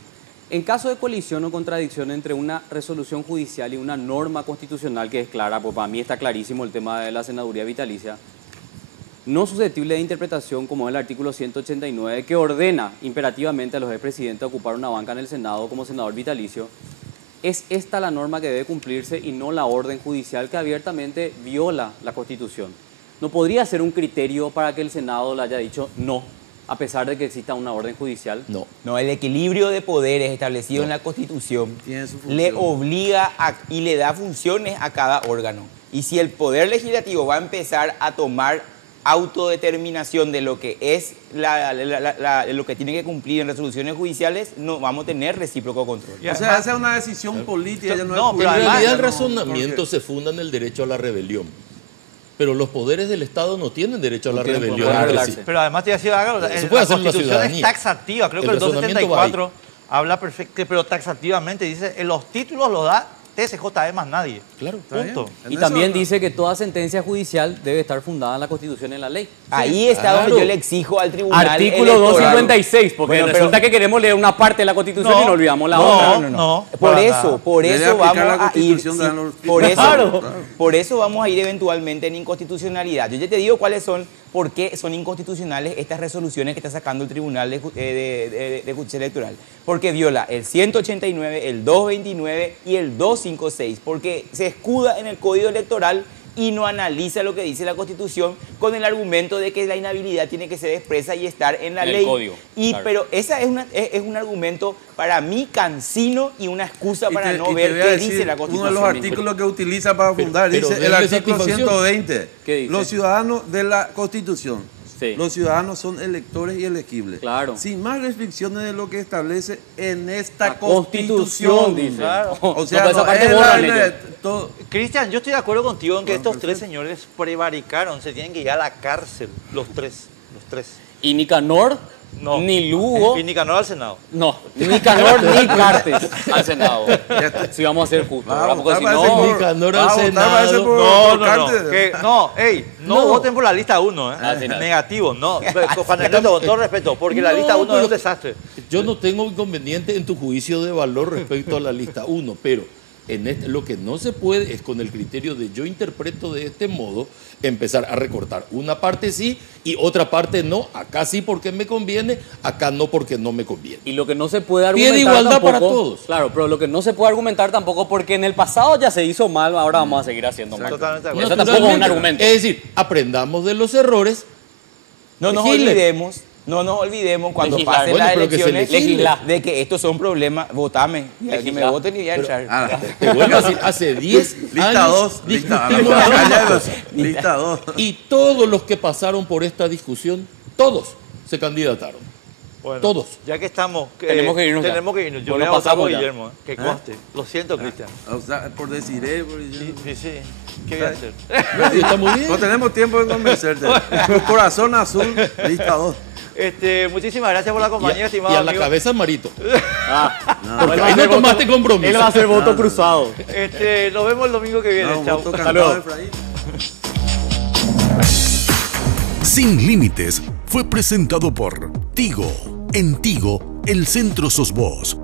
En caso de colisión o contradicción entre una resolución judicial y una norma constitucional que es clara, pues para mí está clarísimo el tema de la senaduría vitalicia, no susceptible de interpretación como es el artículo 189 que ordena imperativamente a los expresidentes ocupar una banca en el Senado como senador vitalicio, es esta la norma que debe cumplirse y no la orden judicial que abiertamente viola la Constitución. No podría ser un criterio para que el Senado le haya dicho no, a pesar de que exista una orden judicial. No. No, el equilibrio de poderes establecido en la Constitución Tiene su función. le obliga y le da funciones a cada órgano. Y si el Poder Legislativo va a empezar a tomar autodeterminación de lo que es lo que tiene que cumplir en resoluciones judiciales, no vamos a tener recíproco control. Y O sea, esa es una decisión política. Ya no, No, es pero En judicial, realidad el no, razonamiento porque- se funda en el derecho a la rebelión. Pero los poderes del Estado no tienen derecho a la tienen por rebelión qué entre rebelarse. sí. Pero además te decía algo, Se puede hacer en la Constitución es ciudadanía. taxativa, creo que El el razonamiento va 274 habla perfecto, pero taxativamente dice, en los títulos los da TSJE más nadie. Claro. Punto. En Y eso también no. dice que toda sentencia judicial debe estar fundada en la Constitución y en la ley. Ahí está donde claro. yo le exijo al tribunal Artículo electoral. 256, porque Bueno, pero- resulta que queremos leer una parte de la Constitución y no olvidamos la otra. No, Por para eso, nada. por Debe eso aplicar vamos la a ir, Constitución de sí, los- por eso, Claro. por eso vamos a ir eventualmente en inconstitucionalidad. Yo ya te digo cuáles son, por qué son inconstitucionales estas resoluciones que está sacando el Tribunal de Justicia Electoral. Porque viola el 189, el 229 y el 256, porque se escuda en el Código Electoral y no analiza lo que dice la Constitución con el argumento de que la inhabilidad tiene que ser expresa y estar en la En el ley. código, Y, claro. Pero esa es un argumento para mí cansino y una excusa Y para te- no y ver te voy a qué decir, dice la uno Constitución. de los artículos que utiliza para fundar, pero dice el denle artículo satisfacción. 120. ¿Qué dice? Los ciudadanos de la Constitución. Sí. Los ciudadanos son electores y elegibles. Claro. Sin más restricciones de lo que establece en esta La Constitución, dice. Claro. O sea, No, pues esa no parte es borran la- ellos. todo- Cristian, yo estoy de acuerdo contigo en que estos tres señores prevaricaron, se tienen que ir a la cárcel, los tres. Y Nicanor, No. ni Lugo, Y Nicanor al Senado. no, ni Nicanor ni Cartes al Senado. Si vamos a ser justos, Va a ¿verdad? Porque votar si para no... ese por- Nicanor va a al votar para ese Senado. por- No, por no, no. Cartes. No voten por la lista 1, Ah, sí, no. Negativo, no. Juan Ernesto, con todo respeto, porque la No, lista 1 es un pero- desastre. Yo no tengo inconveniente en tu juicio de valor respecto a la lista 1, pero Lo que no se puede es con el criterio de yo interpreto de este modo, empezar a recortar una parte sí y otra parte no. Acá sí porque me conviene, acá no porque no me conviene. Y lo que no se puede argumentar Pide igualdad tampoco, para todos. Claro, pero lo que no se puede argumentar tampoco porque en el pasado ya se hizo mal, ahora vamos a seguir haciendo mal. Totalmente de Y acuerdo. eso tampoco es un argumento. Es decir, aprendamos de los errores. No nos olvidemos cuando Legislar. pasen Bueno, las pero que se elecciones legisle. de que estos son problemas. Votame. Y que me Legislar. voten y voy a echar. Te vuelvo a decir, hace 10 Lista años 2. discutimos la misma cosa. Lista 2. Y todos los que pasaron por esta discusión, todos se candidataron. Bueno, Todos. Ya que estamos, Tenemos que irnos ya. Tenemos que irnos. Yo Bueno, voy a votar por pasamos ya. Guillermo, que conste. Lo siento, Cristian. O sea, por decir, Sí. ¿Qué voy a hacer? Sí, está muy bien. no tenemos tiempo de convencerte. Tu corazón azul, lista 2. Muchísimas gracias por la compañía, Y estimado a la amigo. cabeza Marito. Él Porque va a ahí no hacer tomaste voto- compromiso. Él va a hacer voto cruzado. Nos vemos el domingo que viene. No, Chao. voto Hasta cantado, luego. Efraín. Sin Límites fue presentado por Tigo. En Tigo, el centro sos vos.